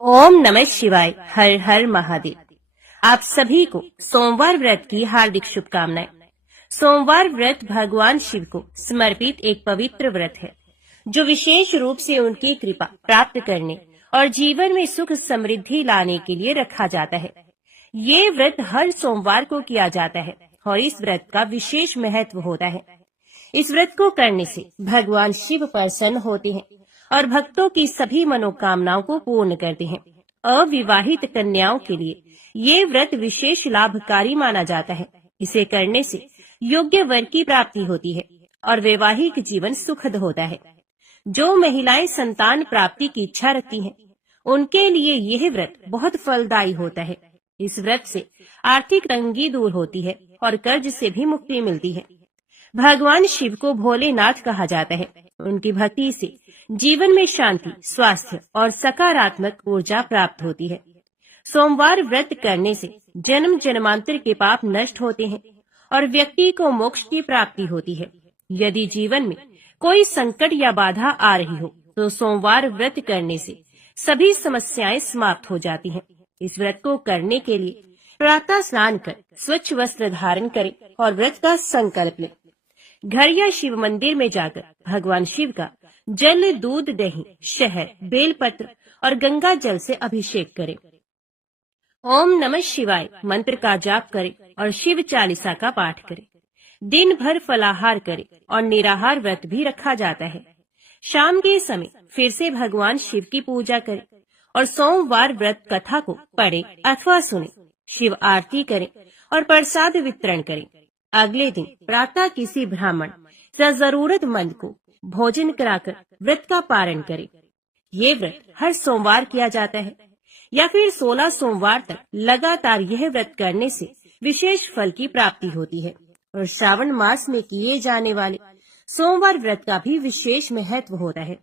ओम नमः शिवाय। हर हर महादेव। आप सभी को सोमवार व्रत की हार्दिक शुभकामनाएं। सोमवार व्रत भगवान शिव को समर्पित एक पवित्र व्रत है, जो विशेष रूप से उनकी कृपा प्राप्त करने और जीवन में सुख समृद्धि लाने के लिए रखा जाता है। ये व्रत हर सोमवार को किया जाता है और इस व्रत का विशेष महत्व होता है। इस व्रत को करने से भगवान शिव प्रसन्न होते हैं और भक्तों की सभी मनोकामनाओं को पूर्ण करते हैं। अविवाहित कन्याओं के लिए ये व्रत विशेष लाभकारी माना जाता है। इसे करने से योग्य वर की प्राप्ति होती है और वैवाहिक जीवन सुखद होता है। जो महिलाएं संतान प्राप्ति की इच्छा रखती हैं, उनके लिए यह व्रत बहुत फलदायी होता है। इस व्रत से आर्थिक तंगी दूर होती है और कर्ज से भी मुक्ति मिलती है। भगवान शिव को भोलेनाथ कहा जाता है। उनकी भक्ति से जीवन में शांति, स्वास्थ्य और सकारात्मक ऊर्जा प्राप्त होती है। सोमवार व्रत करने से जन्म जन्मांतर के पाप नष्ट होते हैं और व्यक्ति को मोक्ष की प्राप्ति होती है। यदि जीवन में कोई संकट या बाधा आ रही हो, तो सोमवार व्रत करने से सभी समस्याएं समाप्त हो जाती हैं। इस व्रत को करने के लिए प्रातः स्नान कर स्वच्छ वस्त्र धारण करें और व्रत का संकल्प लें। घर या शिव मंदिर में जाकर भगवान शिव का जल, दूध, दही, शहद, बेलपत्र और गंगा जल से अभिषेक करें। ओम नमः शिवाय मंत्र का जाप करें और शिव चालीसा का पाठ करें। दिन भर फलाहार करें और निराहार व्रत भी रखा जाता है। शाम के समय फिर से भगवान शिव की पूजा करें और सोमवार व्रत कथा को पढ़ें अथवा सुनें। शिव आरती करें और प्रसाद वितरण करें। अगले दिन प्रातः किसी ब्राह्मण या जरूरतमंद को भोजन कराकर व्रत का पारण करें। ये व्रत हर सोमवार किया जाता है या फिर 16 सोमवार तक लगातार यह व्रत करने से विशेष फल की प्राप्ति होती है। और श्रावण मास में किए जाने वाले सोमवार व्रत का भी विशेष महत्व होता है।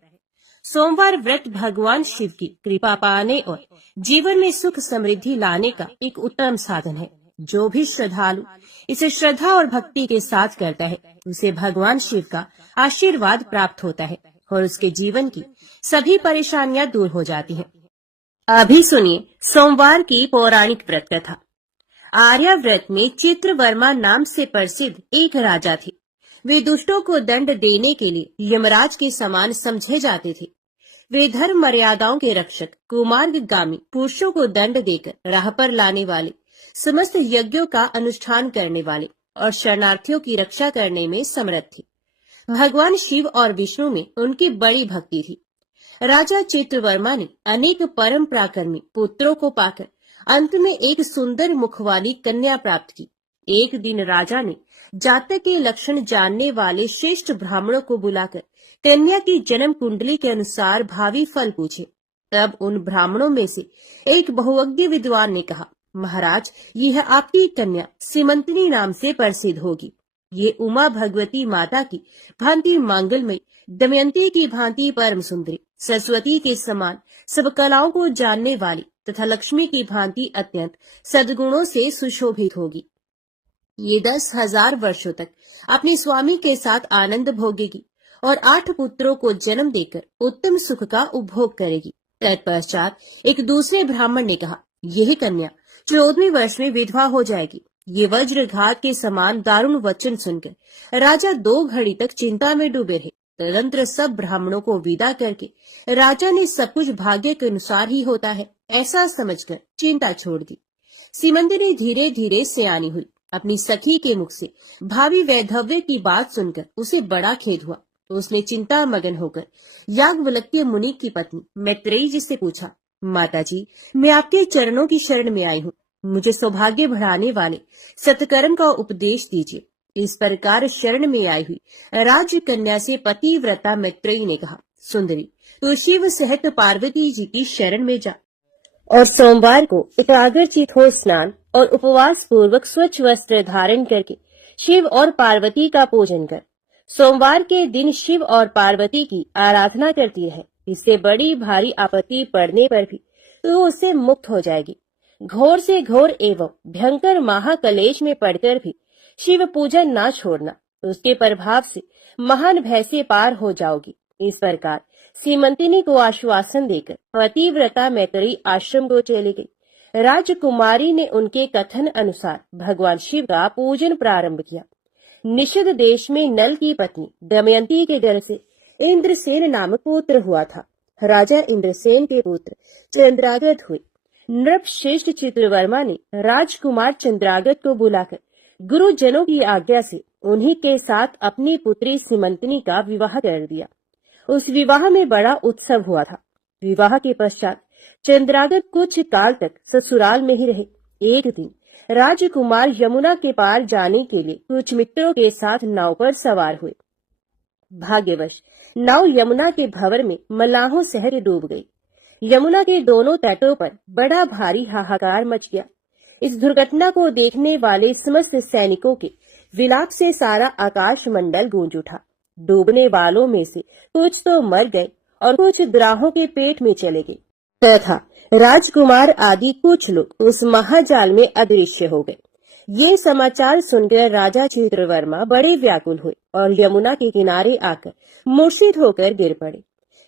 सोमवार व्रत भगवान शिव की कृपा पाने और जीवन में सुख समृद्धि लाने का एक उत्तम साधन है। जो भी श्रद्धालु इसे श्रद्धा और भक्ति के साथ करता है, उसे भगवान शिव का आशीर्वाद प्राप्त होता है और उसके जीवन की सभी परेशानियां दूर हो जाती हैं। अभी सुनिए सोमवार की पौराणिक व्रत कथा। आर्याव्रत में चित्रवर्मा नाम से प्रसिद्ध एक राजा थे। वे दुष्टों को दंड देने के लिए यमराज के समान समझे जाते थे। वे धर्म मर्यादाओं के रक्षक, कुमार्गगामी पुरुषों को दंड देकर राह पर लाने वाले, समस्त यज्ञों का अनुष्ठान करने वाले और शरणार्थियों की रक्षा करने में समर्थ थे। भगवान शिव और विष्णु में उनकी बड़ी भक्ति थी। राजा चित्रवर्मा ने अनेक परम पराक्रमी पुत्रों को पाकर अंत में एक सुंदर मुख वाली कन्या प्राप्त की। एक दिन राजा ने जातक के लक्षण जानने वाले श्रेष्ठ ब्राह्मणों को बुलाकर कन्या की जन्म कुंडली के अनुसार भावी फल पूछे। तब उन ब्राह्मणों में से एक बहुअज्ञ विद्वान ने कहा, महाराज, यह आपकी कन्या सीमंतनी नाम से प्रसिद्ध होगी। ये उमा भगवती माता की भांति मांगलमयी, दमयंती की भांति परम सुंदरी, सरस्वती के समान सब कलाओं को जानने वाली तथा लक्ष्मी की भांति अत्यंत सद्गुणों से सुशोभित होगी। ये 10,000 वर्षों तक अपने स्वामी के साथ आनंद भोगेगी और 8 पुत्रों को जन्म देकर उत्तम सुख का उपभोग करेगी। तत्पश्चात एक दूसरे ब्राह्मण ने कहा, यह कन्या 14वें वर्ष में विधवा हो जाएगी। ये वज्रघात के समान दारुण वचन सुनकर राजा 2 घड़ी तक चिंता में डूबे रहे। तदनंतर सब ब्राह्मणों को विदा करके राजा ने सब कुछ भाग्य के अनुसार ही होता है ऐसा समझकर चिंता छोड़ दी। सीमंतनी धीरे धीरे सयानी हुई। अपनी सखी के मुख से भावी वैधव्य की बात सुनकर उसे बड़ा खेद हुआ, तो उसने चिंता मगन होकर याज्ञवल्क्य मुनि की पत्नी मैत्रेयी जी से पूछा, माताजी, मैं आपके चरणों की शरण में आई हूँ। मुझे सौभाग्य बढ़ाने वाले सत्कर्म का उपदेश दीजिए। इस प्रकार शरण में आई हुई राजकन्या से पतिव्रता मैत्रेयी ने कहा, सुंदरी, तू शिव सहित पार्वती जी की शरण में जा और सोमवार को एकाग्रचित हो स्नान और उपवास पूर्वक स्वच्छ वस्त्र धारण करके शिव और पार्वती का पूजन कर। सोमवार के दिन शिव और पार्वती की आराधना करती है। इससे बड़ी भारी आपत्ति पड़ने पर भी तो उससे मुक्त हो जाएगी। घोर से घोर एवं भयंकर महाकलेश में पड़कर भी शिव पूजन ना छोड़ना, उसके प्रभाव से महान भय से पार हो जाओगी। इस प्रकार सीमंतिनी को आश्वासन देकर पतिव्रता मैत्रेयी आश्रम को चली गई। राजकुमारी ने उनके कथन अनुसार भगवान शिव का पूजन प्रारंभ किया। निषद देश में नल की पत्नी दमयंती के घर से इंद्रसेन नामक पुत्र हुआ था। राजा इंद्रसेन के पुत्र चंद्रागत हुए। नृपश्रेष्ठ चित्रवर्मा ने राजकुमार चंद्रागत को बुलाकर गुरुजनों की आज्ञा से उन्हीं के साथ अपनी पुत्री सीमंतिनी का विवाह कर दिया। उस विवाह में बड़ा उत्सव हुआ था। विवाह के पश्चात चंद्रागत कुछ काल तक ससुराल में ही रहे। एक दिन राजकुमार यमुना के पार जाने के लिए कुछ मित्रों के साथ नाव पर सवार हुए। भाग्यवश नाव यमुना के भंवर में मल्लाहों सहित डूब गई। यमुना के दोनों तटों पर बड़ा भारी हाहाकार मच गया। इस दुर्घटना को देखने वाले समस्त सैनिकों के विलाप से सारा आकाश मंडल गूंज उठा। डूबने वालों में से कुछ तो मर गए और कुछ ग्राहों के पेट में चले गए तथा राजकुमार आदि कुछ लोग उस महाजाल में अदृश्य हो गए। ये समाचार सुनकर राजा चित्रवर्मा बड़े व्याकुल हुए और यमुना के किनारे आकर मूर्छित होकर गिर पड़े।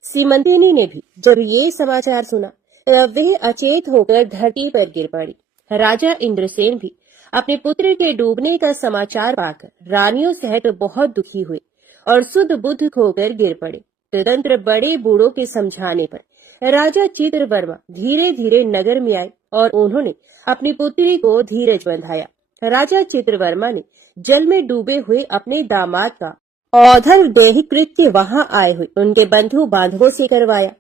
सीमंतिनी ने भी जब ये समाचार सुना तब वह अचेत होकर धरती पर गिर पड़ी। राजा इंद्रसेन भी अपने पुत्र के डूबने का समाचार पाकर रानियों सहित बहुत दुखी हुए और शुद्ध बुद्ध खोकर गिर पड़े। तदंतर बड़े बूढ़ों के समझाने पर राजा चित्रवर्मा धीरे धीरे नगर में आए और उन्होंने अपनी पुत्री को धीरज बंधाया। राजा चित्रवर्मा ने जल में डूबे हुए अपने दामाद का औधर देह कृत्य वहां आए हुए उनके बंधु बांधवों से करवाया।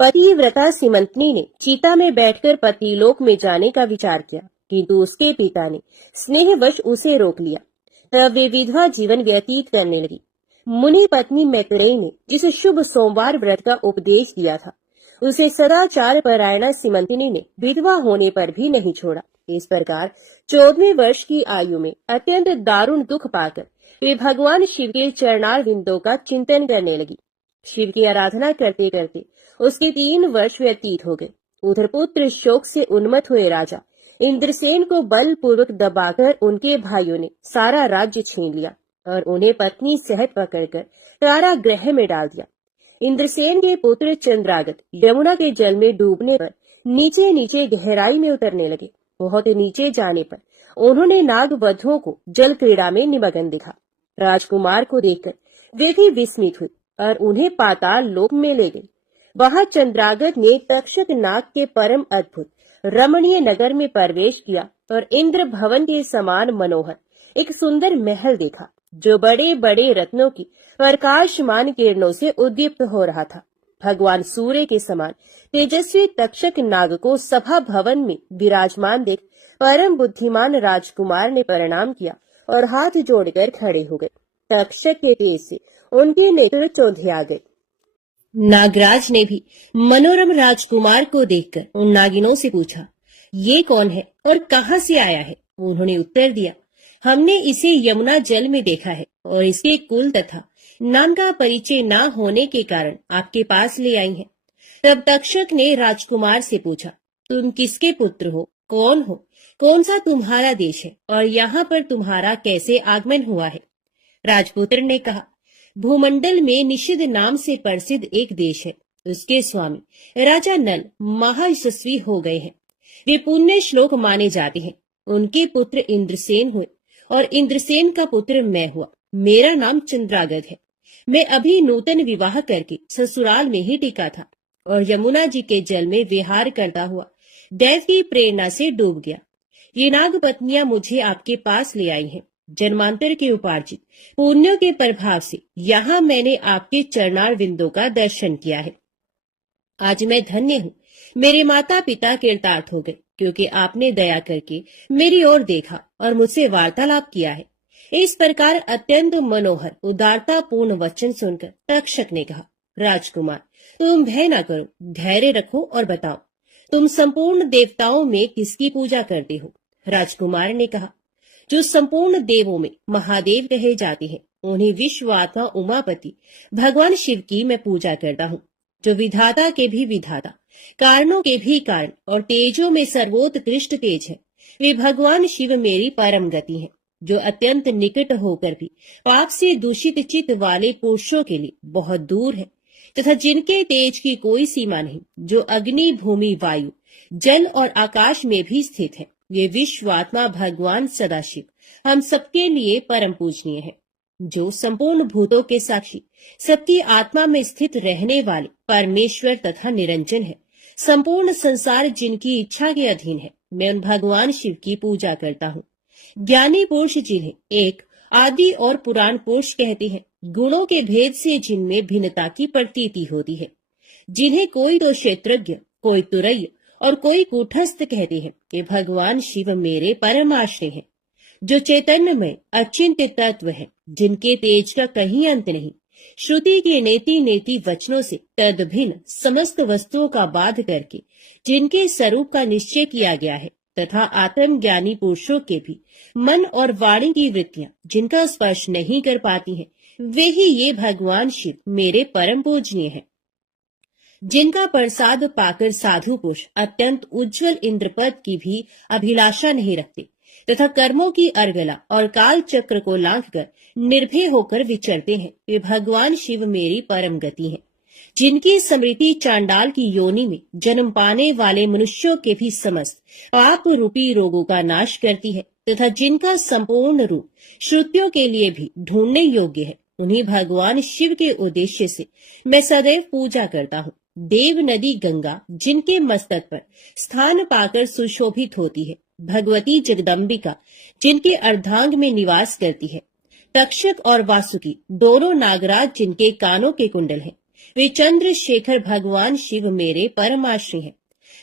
पतिव्रता सीमंतिनी ने चिता में बैठकर पतिलोक में जाने का विचार किया, किंतु उसके पिता ने स्नेहवश उसे रोक लिया। तब वे विधवा जीवन व्यतीत करने लगी। मुनि पत्नी मैत्रेयी ने जिस शुभ सोमवार व्रत का उपदेश दिया था उसे सदाचार परायणा सीमंतिनी ने विधवा होने पर भी नहीं छोड़ा। इस प्रकार 14वें वर्ष की आयु में अत्यंत दारुण दुख पाकर वे भगवान शिव के चरणार विंदों का चिंतन करने लगी। शिव की आराधना करते करते उसके 3 वर्ष व्यतीत हो गए। उधर पुत्र शोक से उन्मत्त हुए राजा इंद्रसेन को बलपूर्वक दबाकर उनके भाइयों ने सारा राज्य छीन लिया और उन्हें पत्नी सहित पकड़कर कारागृह में डाल दिया। इंद्रसेन के पुत्र चंद्रागत यमुना के जल में डूबने पर नीचे नीचे गहराई में उतरने लगे। बहुत नीचे जाने पर उन्होंने नागवधुओं को जल क्रीड़ा में निमग्न देखा। राजकुमार को देखकर वे भी विस्मित हुए और उन्हें पाताल लोक में ले गए। वहां चंद्रागत ने तक्षक नाग के परम अद्भुत रमणीय नगर में प्रवेश किया और इंद्र भवन के समान मनोहर एक सुंदर महल देखा, जो बड़े बड़े रत्नों की प्रकाशमान किरणों से उद्दीप्त हो रहा था। भगवान सूर्य के समान तेजस्वी तक्षक नाग को सभा भवन में विराजमान देख परम बुद्धिमान राजकुमार ने प्रणाम किया और हाथ जोड़कर खड़े हो गए। तक्षक के तेज से उनके नेत्र चौंधे आ गए। नागराज ने भी मनोरम राजकुमार को देखकर उन नागिनों से पूछा, ये कौन है और कहाँ से आया है? उन्होंने उत्तर दिया, हमने इसे यमुना जल में देखा है और इसके कुल तथा नाम का परिचय न होने के कारण आपके पास ले आई हैं। तब तक्षक ने राजकुमार से पूछा, तुम किसके पुत्र हो, कौन हो, कौन सा तुम्हारा देश है और यहाँ पर तुम्हारा कैसे आगमन हुआ है? राजपुत्र ने कहा, भूमंडल में निषद नाम से प्रसिद्ध एक देश है। उसके स्वामी राजा नल महायशस्वी हो गए हैं। वे पुण्य श्लोक माने जाते हैं। उनके पुत्र इंद्रसेन हुए और इंद्रसेन का पुत्र मैं हुआ। मेरा नाम चंद्रागत है। मैं अभी नूतन विवाह करके ससुराल में ही टिका था और यमुना जी के जल में विहार करता हुआ दैव की प्रेरणा से डूब गया। ये नाग पत्नियां मुझे आपके पास ले आई हैं। जन्मांतर के उपार्जित पुण्यों के प्रभाव से यहाँ मैंने आपके चरणार विंदों का दर्शन किया है। आज मैं धन्य हूँ। मेरे माता पिता कृतार्थ हो गए, क्योंकि आपने दया करके मेरी ओर देखा और मुझसे वार्तालाप किया है। इस प्रकार अत्यंत मनोहर उदारता पूर्ण वचन सुनकर तक्षक ने कहा, राजकुमार तुम भय न करो, धैर्य रखो और बताओ, तुम संपूर्ण देवताओं में किसकी पूजा करते हो? राजकुमार ने कहा, जो संपूर्ण देवों में महादेव कहे जाते हैं उन्हें विश्वात्मा उमापति भगवान शिव की मैं पूजा करता हूँ, जो विधाता के भी विधाता, कारणों के भी कारण और तेजों में सर्वोत्कृष्ट तेज है। वे भगवान शिव मेरी परम गति है, जो अत्यंत निकट होकर भी पाप से दूषित चित्त वाले पुरुषों के लिए बहुत दूर है। तथा जिनके तेज की कोई सीमा नहीं, जो अग्नि, भूमि, वायु, जल और आकाश में भी स्थित है। ये विश्वात्मा भगवान सदाशिव हम सबके लिए परम पूजनीय है, जो संपूर्ण भूतों के साक्षी, सबकी आत्मा में स्थित रहने वाले परमेश्वर तथा निरंजन है। संपूर्ण संसार जिनकी इच्छा के अधीन है, मैं उन भगवान शिव की पूजा करता हूँ। ज्ञानी पुरुष जिन्हें एक आदि और पुराण पुरुष कहते हैं, गुणों के भेद से जिनमें भिन्नता की प्रतीति होती है, जिन्हें कोई तो क्षेत्रज्ञ, कोई तुरैय और कोई कूटस्थ कहते हैं, ये भगवान शिव मेरे परम आश्रय है, जो चैतन्य में अचिंत्य तत्व है, जिनके तेज का कहीं अंत नहीं। श्रुति के नेति नेति वचनों से तद भिन्न समस्त वस्तुओं का बाध करके जिनके स्वरूप का निश्चय किया गया है, तथा आत्मज्ञानी पुरुषों के भी मन और वाणी की वृत्तियां जिनका स्पर्श नहीं कर पाती हैं, वे ही ये भगवान शिव मेरे परम पूजनीय है। जिनका प्रसाद पाकर साधु पुरुष अत्यंत उज्जवल इंद्रपद की भी अभिलाषा नहीं रखते, तथा कर्मों की अर्गला और काल चक्र को लांघकर निर्भय होकर विचरते हैं, वे भगवान शिव मेरी परम गति है। जिनकी स्मृति चांडाल की योनि में जन्म पाने वाले मनुष्यों के भी समस्त पाप रूपी रोगों का नाश करती है, तथा जिनका संपूर्ण रूप श्रुतियों के लिए भी ढूंढने योग्य है, उन्हीं भगवान शिव के उद्देश्य से मैं सदैव पूजा करता हूँ। देव नदी गंगा जिनके मस्तक पर स्थान पाकर सुशोभित होती है, भगवती जगदम्बिका जिनके अर्धांग में निवास करती है, तक्षक और वासुकी दोनों नागराज जिनके कानों के कुंडल हैं, वे चंद्रशेखर भगवान शिव मेरे परमाश्रय हैं।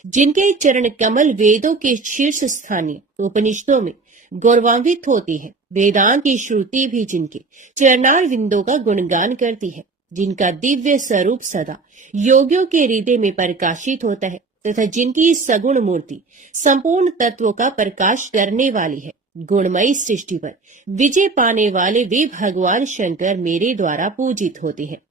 जिनके चरण कमल वेदों के शीर्ष स्थानीय उपनिषदों में गौरवान्वित होती है, वेदांत की श्रुति भी जिनके चरणार विंदों का गुणगान करती है, जिनका दिव्य स्वरूप सदा योगियों के हृदय में प्रकाशित होता है, तथा जिनकी सगुण मूर्ति संपूर्ण तत्वों का प्रकाश करने वाली है, गुणमयी सृष्टि पर विजय पाने वाले वे भगवान शंकर मेरे द्वारा पूजित होते हैं।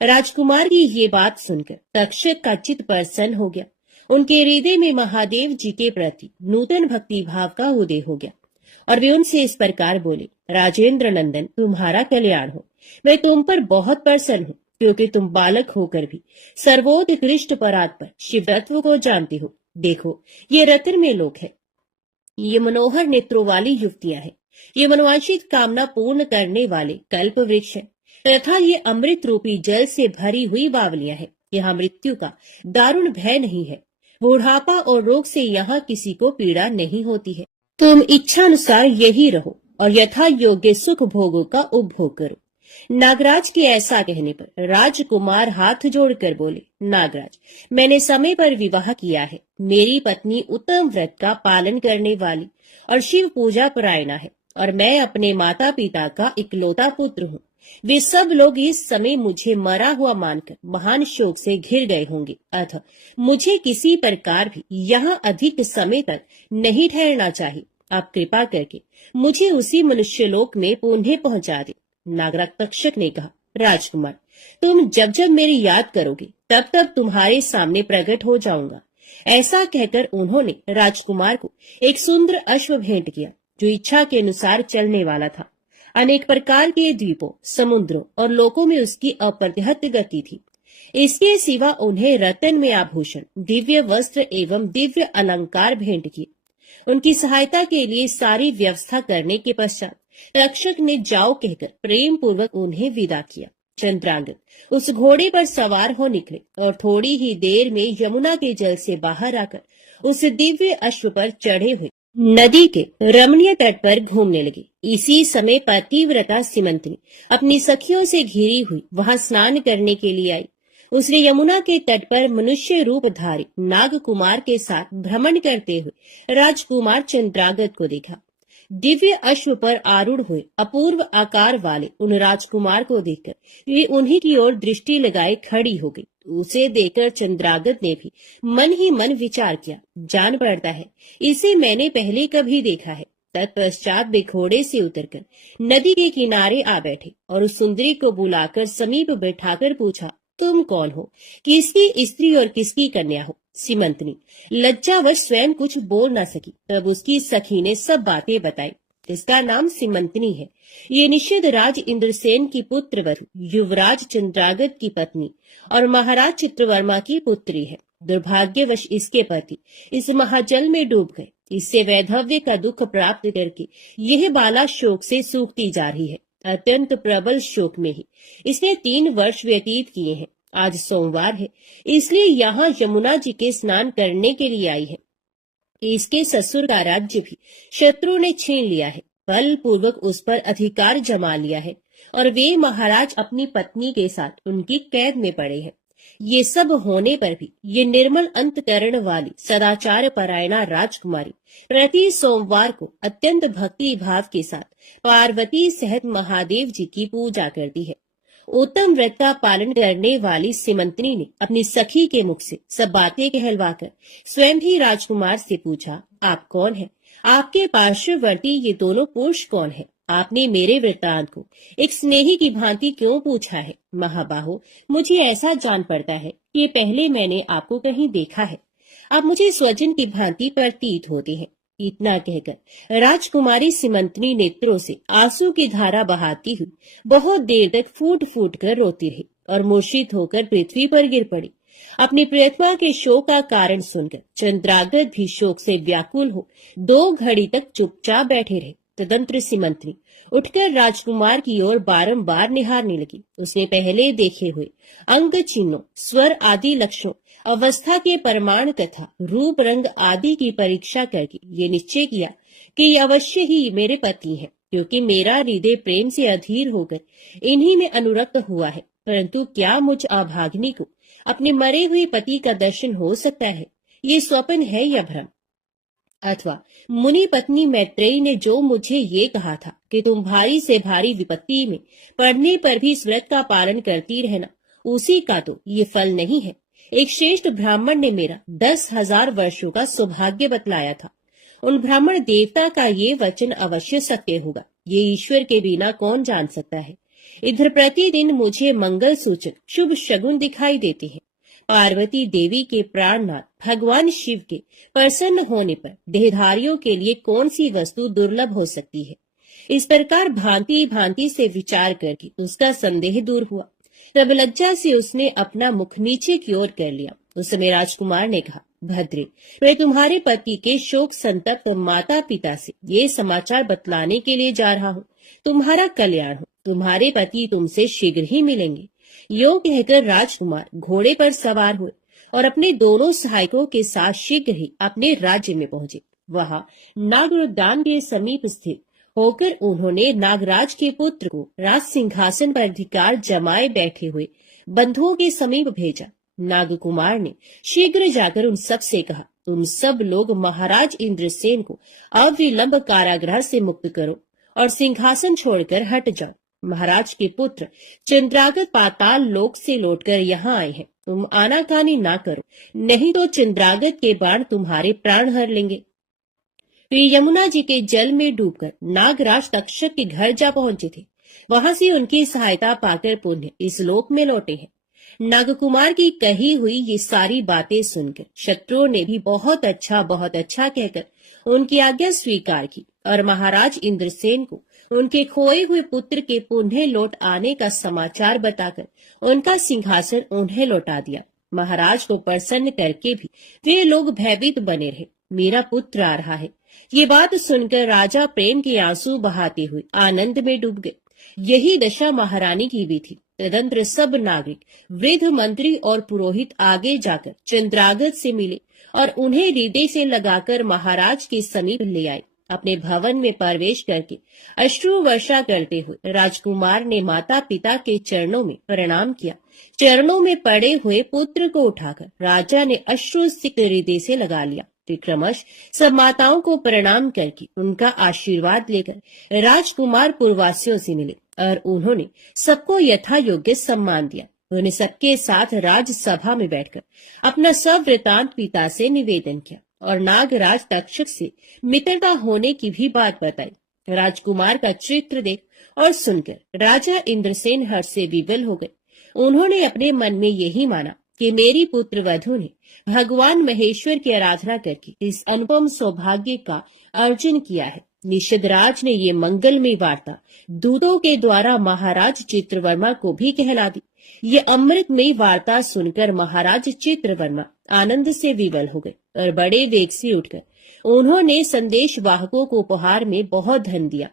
राजकुमार की ये बात सुनकर तक्षक का चित्त प्रसन्न हो गया। उनके हृदय में महादेव जी के प्रति नूतन भक्ति भाव का उदय हो गया, और वे उनसे इस प्रकार बोले, राजेंद्र नंदन, तुम्हारा कल्याण हो। मैं तुम पर बहुत प्रसन्न हूँ, क्योंकि तुम बालक होकर भी सर्वोत्कृष्ट परात्पर शिव तत्व को जानते हो। देखो, ये रत्न में लोग है, ये मनोहर नेत्रों वाली युवतियां हैं, ये मनोवांछित कामना पूर्ण करने वाले कल्प वृक्ष है, तथा ये अमृत रूपी जल से भरी हुई बावलियां हैं। यहाँ मृत्यु का दारुण भय नहीं है, बुढ़ापा और रोग से यहाँ किसी को पीड़ा नहीं होती है। तुम इच्छानुसार यही रहो और यथा योग्य सुख भोगों का उपभोग करो। नागराज के ऐसा कहने पर राजकुमार हाथ जोड़कर बोले, नागराज, मैंने समय पर विवाह किया है। मेरी पत्नी उत्तम व्रत का पालन करने वाली और शिव पूजा परायणा है, और मैं अपने माता पिता का इकलौता पुत्र हूँ। वे सब लोग इस समय मुझे मरा हुआ मानकर महान शोक से घिर गए होंगे, अतः मुझे किसी प्रकार भी यहाँ अधिक समय तक नहीं ठहरना चाहिए। आप कृपा करके मुझे उसी मनुष्यलोक में पुनः पहुँचा दे। नागराज तक्षक ने कहा, राजकुमार, तुम जब जब मेरी याद करोगे तब तब तुम्हारे सामने प्रकट हो जाऊंगा। ऐसा कहकर उन्होंने राजकुमार को एक सुंदर अश्व भेंट किया, जो इच्छा के अनुसार चलने वाला था। अनेक प्रकार के द्वीपों, समुद्रों और लोकों में उसकी अप्रतिहत गति थी। इसके सिवा उन्हें रत्न में आभूषण, दिव्य वस्त्र एवं दिव्य अलंकार भेंट किए। उनकी सहायता के लिए सारी व्यवस्था करने के पश्चात तक्षक ने जाओ कहकर प्रेम पूर्वक उन्हें विदा किया। चंद्रांगद उस घोड़े पर सवार हो निकले और थोड़ी ही देर में यमुना के जल से बाहर आकर उस दिव्य अश्व पर चढ़े हुए नदी के रमणीय तट पर घूमने लगे। इसी समय पतिव्रता सीमंतनी अपनी सखियों से घिरी हुई वहां स्नान करने के लिए आई। उसने यमुना के तट पर मनुष्य रूप धारी नाग कुमार के साथ भ्रमण करते हुए राजकुमार चंद्रांगद को देखा। दिव्य अश्व पर आरूढ़ हुए अपूर्व आकार वाले उन राजकुमार को देखकर वे उन्हीं की ओर दृष्टि लगाए खड़ी हो गई। उसे देखकर चंद्रांगद ने भी मन ही मन विचार किया, जान पड़ता है इसे मैंने पहले कभी देखा है। तत्पश्चात वे घोड़े से उतरकर नदी के किनारे आ बैठे और उस सुंदरी को बुलाकर समीप बैठाकर पूछा, तुम कौन हो, किसकी स्त्री और किसकी कन्या हो? सीमंतनी लज्जावश स्वयं कुछ बोल न सकी। तब उसकी सखी ने सब बातें बताई। इसका नाम सीमंतनी है। ये निषद राज इंद्रसेन की पुत्र वधु, युवराज चंद्रागत की पत्नी और महाराज चित्रवर्मा की पुत्री है। दुर्भाग्यवश इसके पति इस महाजल में डूब गए। इससे वैधव्य का दुख प्राप्त करके यह बाला शोक से सूखती जा रही है। अत्यंत प्रबल शोक में ही इसने 3 वर्ष व्यतीत किए हैं। आज सोमवार है, इसलिए यहाँ यमुना जी के स्नान करने के लिए आई है। इसके ससुर का राज्य भी शत्रु ने छीन लिया है, बलपूर्वक उस पर अधिकार जमा लिया है और वे महाराज अपनी पत्नी के साथ उनकी कैद में पड़े हैं। ये सब होने पर भी ये निर्मल अंतकरण वाली सदाचार परायणा राजकुमारी प्रति सोमवार को अत्यंत भक्ति भाव के साथ पार्वती सहित महादेव जी की पूजा करती है। उत्तम व्रत का पालन करने वाली सीमंतनी ने अपनी सखी के मुख से सब बातें कहलवाकर स्वयं ही राजकुमार से पूछा, आप कौन हैं? आपके पार्श्ववर्ती ये दोनों पुरुष कौन है? आपने मेरे वृत्तांत को एक स्नेही की भांति क्यों पूछा है? महाबाहो, मुझे ऐसा जान पड़ता है कि पहले मैंने आपको कहीं देखा है। आप मुझे स्वजन की भांति प्रतीत होते हैं। इतना कहकर राजकुमारी सीमंतनी नेत्रों से आंसू की धारा बहाती हुई बहुत देर तक फूट फूट कर रोती रही और मूर्छित होकर पृथ्वी पर गिर पड़ी। अपनी प्रियतमा के शोक का कारण सुनकर चंद्रागत भी शोक से व्याकुल हो 2 घड़ी तक चुपचाप बैठे रहे। तदंतर सीमंतनी उठकर राजकुमार की ओर बारंबार निहारने लगी। उसने पहले देखे हुए अंग चिन्हों, स्वर आदि लक्षणों, अवस्था के प्रमाण तथा रूप रंग आदि की परीक्षा करके ये निश्चय किया कि ये अवश्य ही मेरे पति हैं, क्योंकि मेरा हृदय प्रेम से अधीर होकर इन्हीं में अनुरक्त हुआ है। परंतु क्या मुझ अभागिनी को अपने मरे हुए पति का दर्शन हो सकता है? ये स्वप्न है या भ्रम? अथवा मुनि पत्नी मैत्रेयी ने जो मुझे ये कहा था कि तुम भारी से भारी विपत्ति में पड़ने पर भी इस व्रत का पालन करती रहना, उसी का तो ये फल नहीं है। एक श्रेष्ठ ब्राह्मण ने मेरा 10,000 वर्षों का सौभाग्य बतलाया था। उन ब्राह्मण देवता का ये वचन अवश्य सत्य होगा, ये ईश्वर के बिना कौन जान सकता है। इधर प्रतिदिन मुझे मंगल सूचक शुभ शगुन दिखाई देते हैं। पार्वती देवी के प्राणनाथ भगवान शिव के प्रसन्न होने पर देहधारियों के लिए कौन सी वस्तु दुर्लभ हो सकती है? इस प्रकार भांति भांति से विचार करके उसका संदेह दूर हुआ। तब लज्जा से उसने अपना मुख नीचे की ओर कर लिया। उस समय राजकुमार ने कहा, भद्रे, मैं तुम्हारे पति के शोक संतप्त माता पिता से ये समाचार बतलाने के लिए जा रहा हूँ। तुम्हारा कल्याण हो, तुम्हारे पति तुमसे शीघ्र ही मिलेंगे। यो कहकर राजकुमार घोड़े पर सवार हुए और अपने दोनों सहायकों के साथ शीघ्र ही अपने राज्य में पहुंचे। वहां नागरोद्यान के समीप स्थित होकर उन्होंने नागराज के पुत्र को राज सिंहासन पर अधिकार जमाए बैठे हुए बंधुओं के समीप भेजा। नागकुमार ने शीघ्र जाकर उन सब से कहा, तुम सब लोग महाराज इंद्रसेन को अविलंब कारागृह से मुक्त करो और सिंहासन छोड़कर हट जाओ। महाराज के पुत्र चंद्रागत पाताल लोक से लौटकर यहाँ आए हैं। तुम आनाकानी ना करो, नहीं तो चंद्रागत के बाण तुम्हारे प्राण हर लेंगे। वे यमुना जी के जल में डूबकर नागराज तक्षक के घर जा पहुंचे थे। वहां से उनकी सहायता पाकर पुण्य इस लोक में लौटे हैं। नागकुमार की कही हुई ये सारी बातें सुनकर शत्रुओं ने भी बहुत अच्छा कहकर उनकी आज्ञा स्वीकार की और महाराज इंद्रसेन को उनके खोए हुए पुत्र के पुनः लौट आने का समाचार बताकर उनका सिंहासन उन्हें लौटा दिया। महाराज को प्रसन्न करके भी वे लोग भयभीत बने रहे। मेरा पुत्र आ रहा है, ये बात सुनकर राजा प्रेम के आंसू बहाते हुए आनंद में डूब गए। यही दशा महारानी की भी थी। तदंतर सब नागरिक, वृद्ध, मंत्री और पुरोहित आगे जाकर चंद्रागत से मिले और उन्हें हृदय से लगाकर महाराज के समीप ले आए। अपने भवन में प्रवेश करके अश्रु वर्षा करते हुए राजकुमार ने माता पिता के चरणों में प्रणाम किया। चरणों में पड़े हुए पुत्र को उठाकर राजा ने अश्रु सिक्त हृदय से लगा लिया। क्रमश सब माताओं को प्रणाम करके उनका आशीर्वाद लेकर राजकुमार पूर्ववासियों से मिले और उन्होंने सबको यथा योग्य सम्मान दिया। उन्होंने सबके साथ राजसभा में बैठकर अपना सब वृतांत पिता से निवेदन किया और नागराज तक्षक से मित्रता होने की भी बात बताई। राजकुमार का चित्र देख और सुनकर राजा इंद्रसेन हर्ष से विवल हो गए। उन्होंने अपने मन में यही माना कि मेरी पुत्र वधु ने भगवान महेश्वर की आराधना करके इस अनुपम सौभाग्य का अर्जन किया है। निषदराज ने ये मंगलमय वार्ता दूतों के द्वारा महाराज चित्रवर्मा को भी कहला दी। ये अमृतमयी वार्ता सुनकर महाराज चित्रवर्मा आनंद से विवल हो गए और बड़े वेग से उठकर उन्होंने संदेश वाहकों को उपहार में बहुत धन दिया।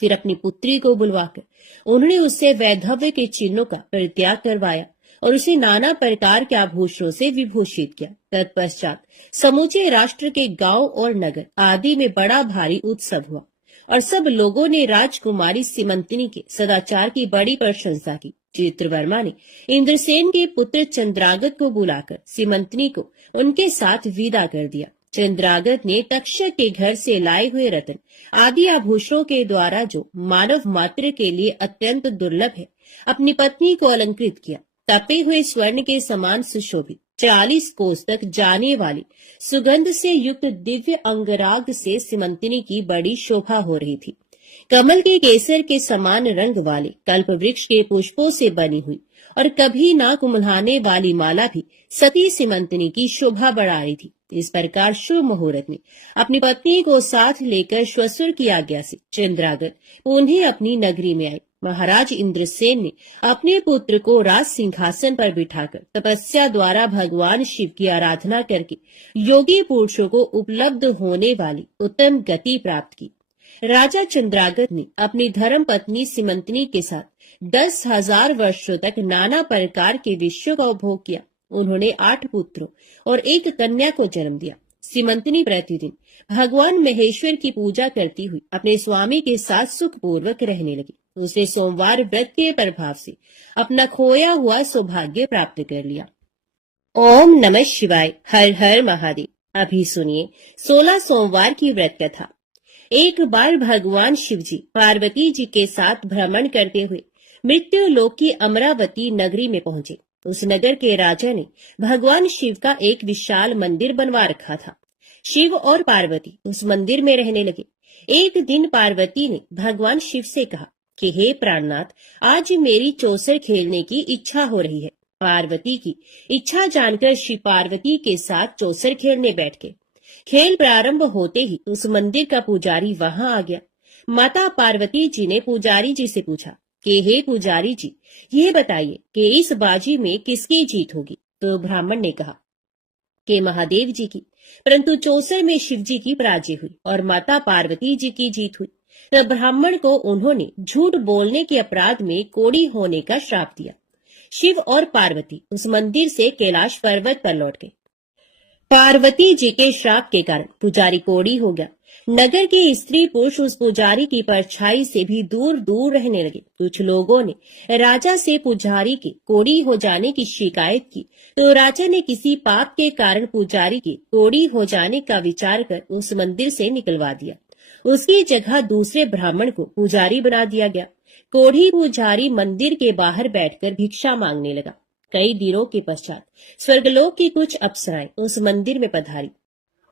फिर अपनी पुत्री को बुलवाकर उन्होंने उससे वैधव्य के चिन्हों का परित्याग करवाया और उसे नाना प्रकार के आभूषणों से विभूषित किया। तत्पश्चात समूचे राष्ट्र के गांव और नगर आदि में बड़ा भारी उत्सव हुआ और सब लोगों ने राजकुमारी सीमंतिनी के सदाचार की बड़ी प्रशंसा की। चित्रवर्मा ने इंद्रसेन के पुत्र चंद्रागत को बुलाकर सीमंतिनी को उनके साथ विदा कर दिया। चंद्रागत ने तक्षक के घर से लाए हुए रत्न आदि आभूषणों के द्वारा, जो मानव मात्र के लिए अत्यंत दुर्लभ है, अपनी पत्नी को अलंकृत किया। तपे हुए स्वर्ण के समान सुशोभित 40 कोस तक जाने वाली सुगंध से युक्त दिव्य अंगराग से सीमंतिनी की बड़ी शोभा हो रही थी। कमल के केसर के समान रंग वाले कल्प वृक्ष के पुष्पों से बनी हुई और कभी ना कुम्हलाने वाली माला भी सती सीमंतिनी की शोभा बढ़ा रही थी। इस प्रकार शुभ मुहूर्त में अपनी पत्नी को साथ लेकर श्वशुर की आज्ञा से चंद्रागत उन्हें अपनी नगरी में आए। महाराज इंद्रसेन ने अपने पुत्र को राज सिंहासन पर बिठाकर तपस्या द्वारा भगवान शिव की आराधना करके योगी पुरुषों को उपलब्ध होने वाली उत्तम गति प्राप्त की। राजा चंद्रागत ने अपनी धर्म पत्नी सीमंतिनी के साथ 10,000 वर्षों तक नाना प्रकार के विषयों का उपभोग किया। उन्होंने 8 पुत्रों और 1 कन्या को जन्म दिया। सीमंतिनी प्रतिदिन भगवान महेश्वर की पूजा करती हुई अपने स्वामी के साथ सुखपूर्वक रहने लगी। उसने सोमवार व्रत के प्रभाव से अपना खोया हुआ सौभाग्य प्राप्त कर लिया। ओम नमः शिवाय। हर हर महादेव। अभी सुनिए 16 सोमवार की व्रत कथा। एक बार भगवान शिवजी पार्वती जी के साथ भ्रमण करते हुए मृत्यु लोक की अमरावती नगरी में पहुंचे। उस नगर के राजा ने भगवान शिव का एक विशाल मंदिर बनवा रखा था। शिव और पार्वती उस मंदिर में रहने लगे। एक दिन पार्वती ने भगवान शिव से कहा कि हे प्राणनाथ, आज मेरी चौसर खेलने की इच्छा हो रही है। पार्वती की इच्छा जानकर शिव पार्वती के साथ चौसर खेलने बैठ गए। खेल प्रारंभ होते ही उस मंदिर का पुजारी वहां आ गया। माता पार्वती जी ने पुजारी जी से पूछा कि हे पुजारी जी, ये बताइए कि इस बाजी में किसकी जीत होगी। तो ब्राह्मण ने कहा कि महादेव जी की, परंतु चौसर में शिव जी की पराजय हुई और माता पार्वती जी की जीत हुई। तब ब्राह्मण को उन्होंने झूठ बोलने के अपराध में कोढ़ी होने का श्राप दिया। शिव और पार्वती उस मंदिर से कैलाश पर्वत पर लौट गए। पार्वती जी के श्राप के कारण पुजारी कोढ़ी हो गया। नगर के स्त्री पुरुष उस पुजारी की परछाई से भी दूर दूर रहने लगे। कुछ लोगों ने राजा से पुजारी के कोढ़ी हो जाने की शिकायत की, तो राजा ने किसी पाप के कारण पुजारी के कोढ़ी हो जाने का विचार कर उस मंदिर से निकलवा दिया। उसकी जगह दूसरे ब्राह्मण को पुजारी बना दिया गया। कोढ़ी पुजारी मंदिर के बाहर बैठकर भिक्षा मांगने लगा। कई दिनों के पश्चात स्वर्गलोक की कुछ अप्सराएं उस मंदिर में पधारी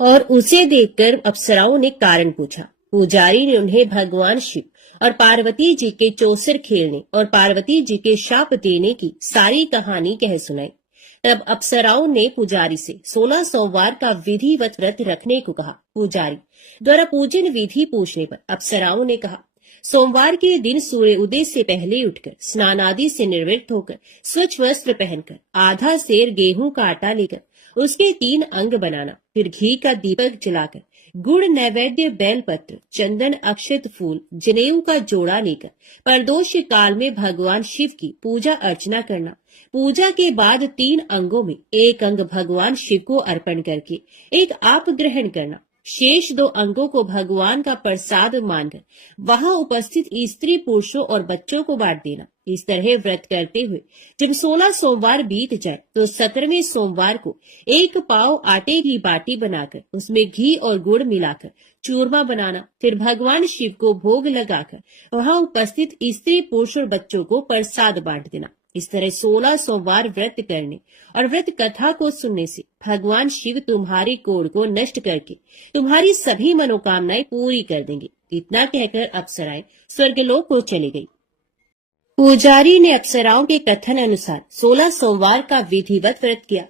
और उसे देखकर अप्सराओं ने कारण पूछा। पुजारी ने उन्हें भगवान शिव और पार्वती जी के चौसर खेलने और पार्वती जी के शाप देने की सारी कहानी कह सुनाई। तब अप्सराओं ने पुजारी से 16 सोमवार का विधिवत व्रत रखने को कहा। पुजारी द्वारा पूजन विधि पूछने पर अप्सराओं ने कहा, सोमवार के दिन सूर्य उदय से पहले उठकर स्नान आदि से निवृत्त होकर स्वच्छ वस्त्र पहनकर आधा सेर गेहूं का आटा लेकर उसके 3 अंग बनाना, फिर घी का दीपक जलाकर गुड़ नैवेद्य बेलपत्र चंदन अक्षत फूल जनेऊ का जोड़ा लेकर प्रदोष काल में भगवान शिव की पूजा अर्चना करना। पूजा के बाद 3 अंगों में एक अंग भगवान शिव को अर्पण करके एक आप ग्रहण करना। शेष 2 अंगों को भगवान का प्रसाद मानकर वहां उपस्थित स्त्री पुरुषों और बच्चों को बांट देना। इस तरह व्रत करते हुए जब 16 सोमवार बीत जाए तो 17वें सोमवार को 1 पाव आटे की बाटी बनाकर उसमें घी और गुड़ मिलाकर चूरमा बनाना। फिर भगवान शिव को भोग लगाकर वहां उपस्थित स्त्री पुरुष और बच्चों को प्रसाद बांट देना। इस तरह 16 सोमवार व्रत करने और व्रत कथा को सुनने से भगवान शिव तुम्हारी कोढ़ को नष्ट करके तुम्हारी सभी मनोकामनाएं पूरी कर देंगे। इतना कहकर अप्सराएं स्वर्गलोक को चली गई। पुजारी ने अप्सराओं के कथन अनुसार 16 सोमवार का विधिवत व्रत किया।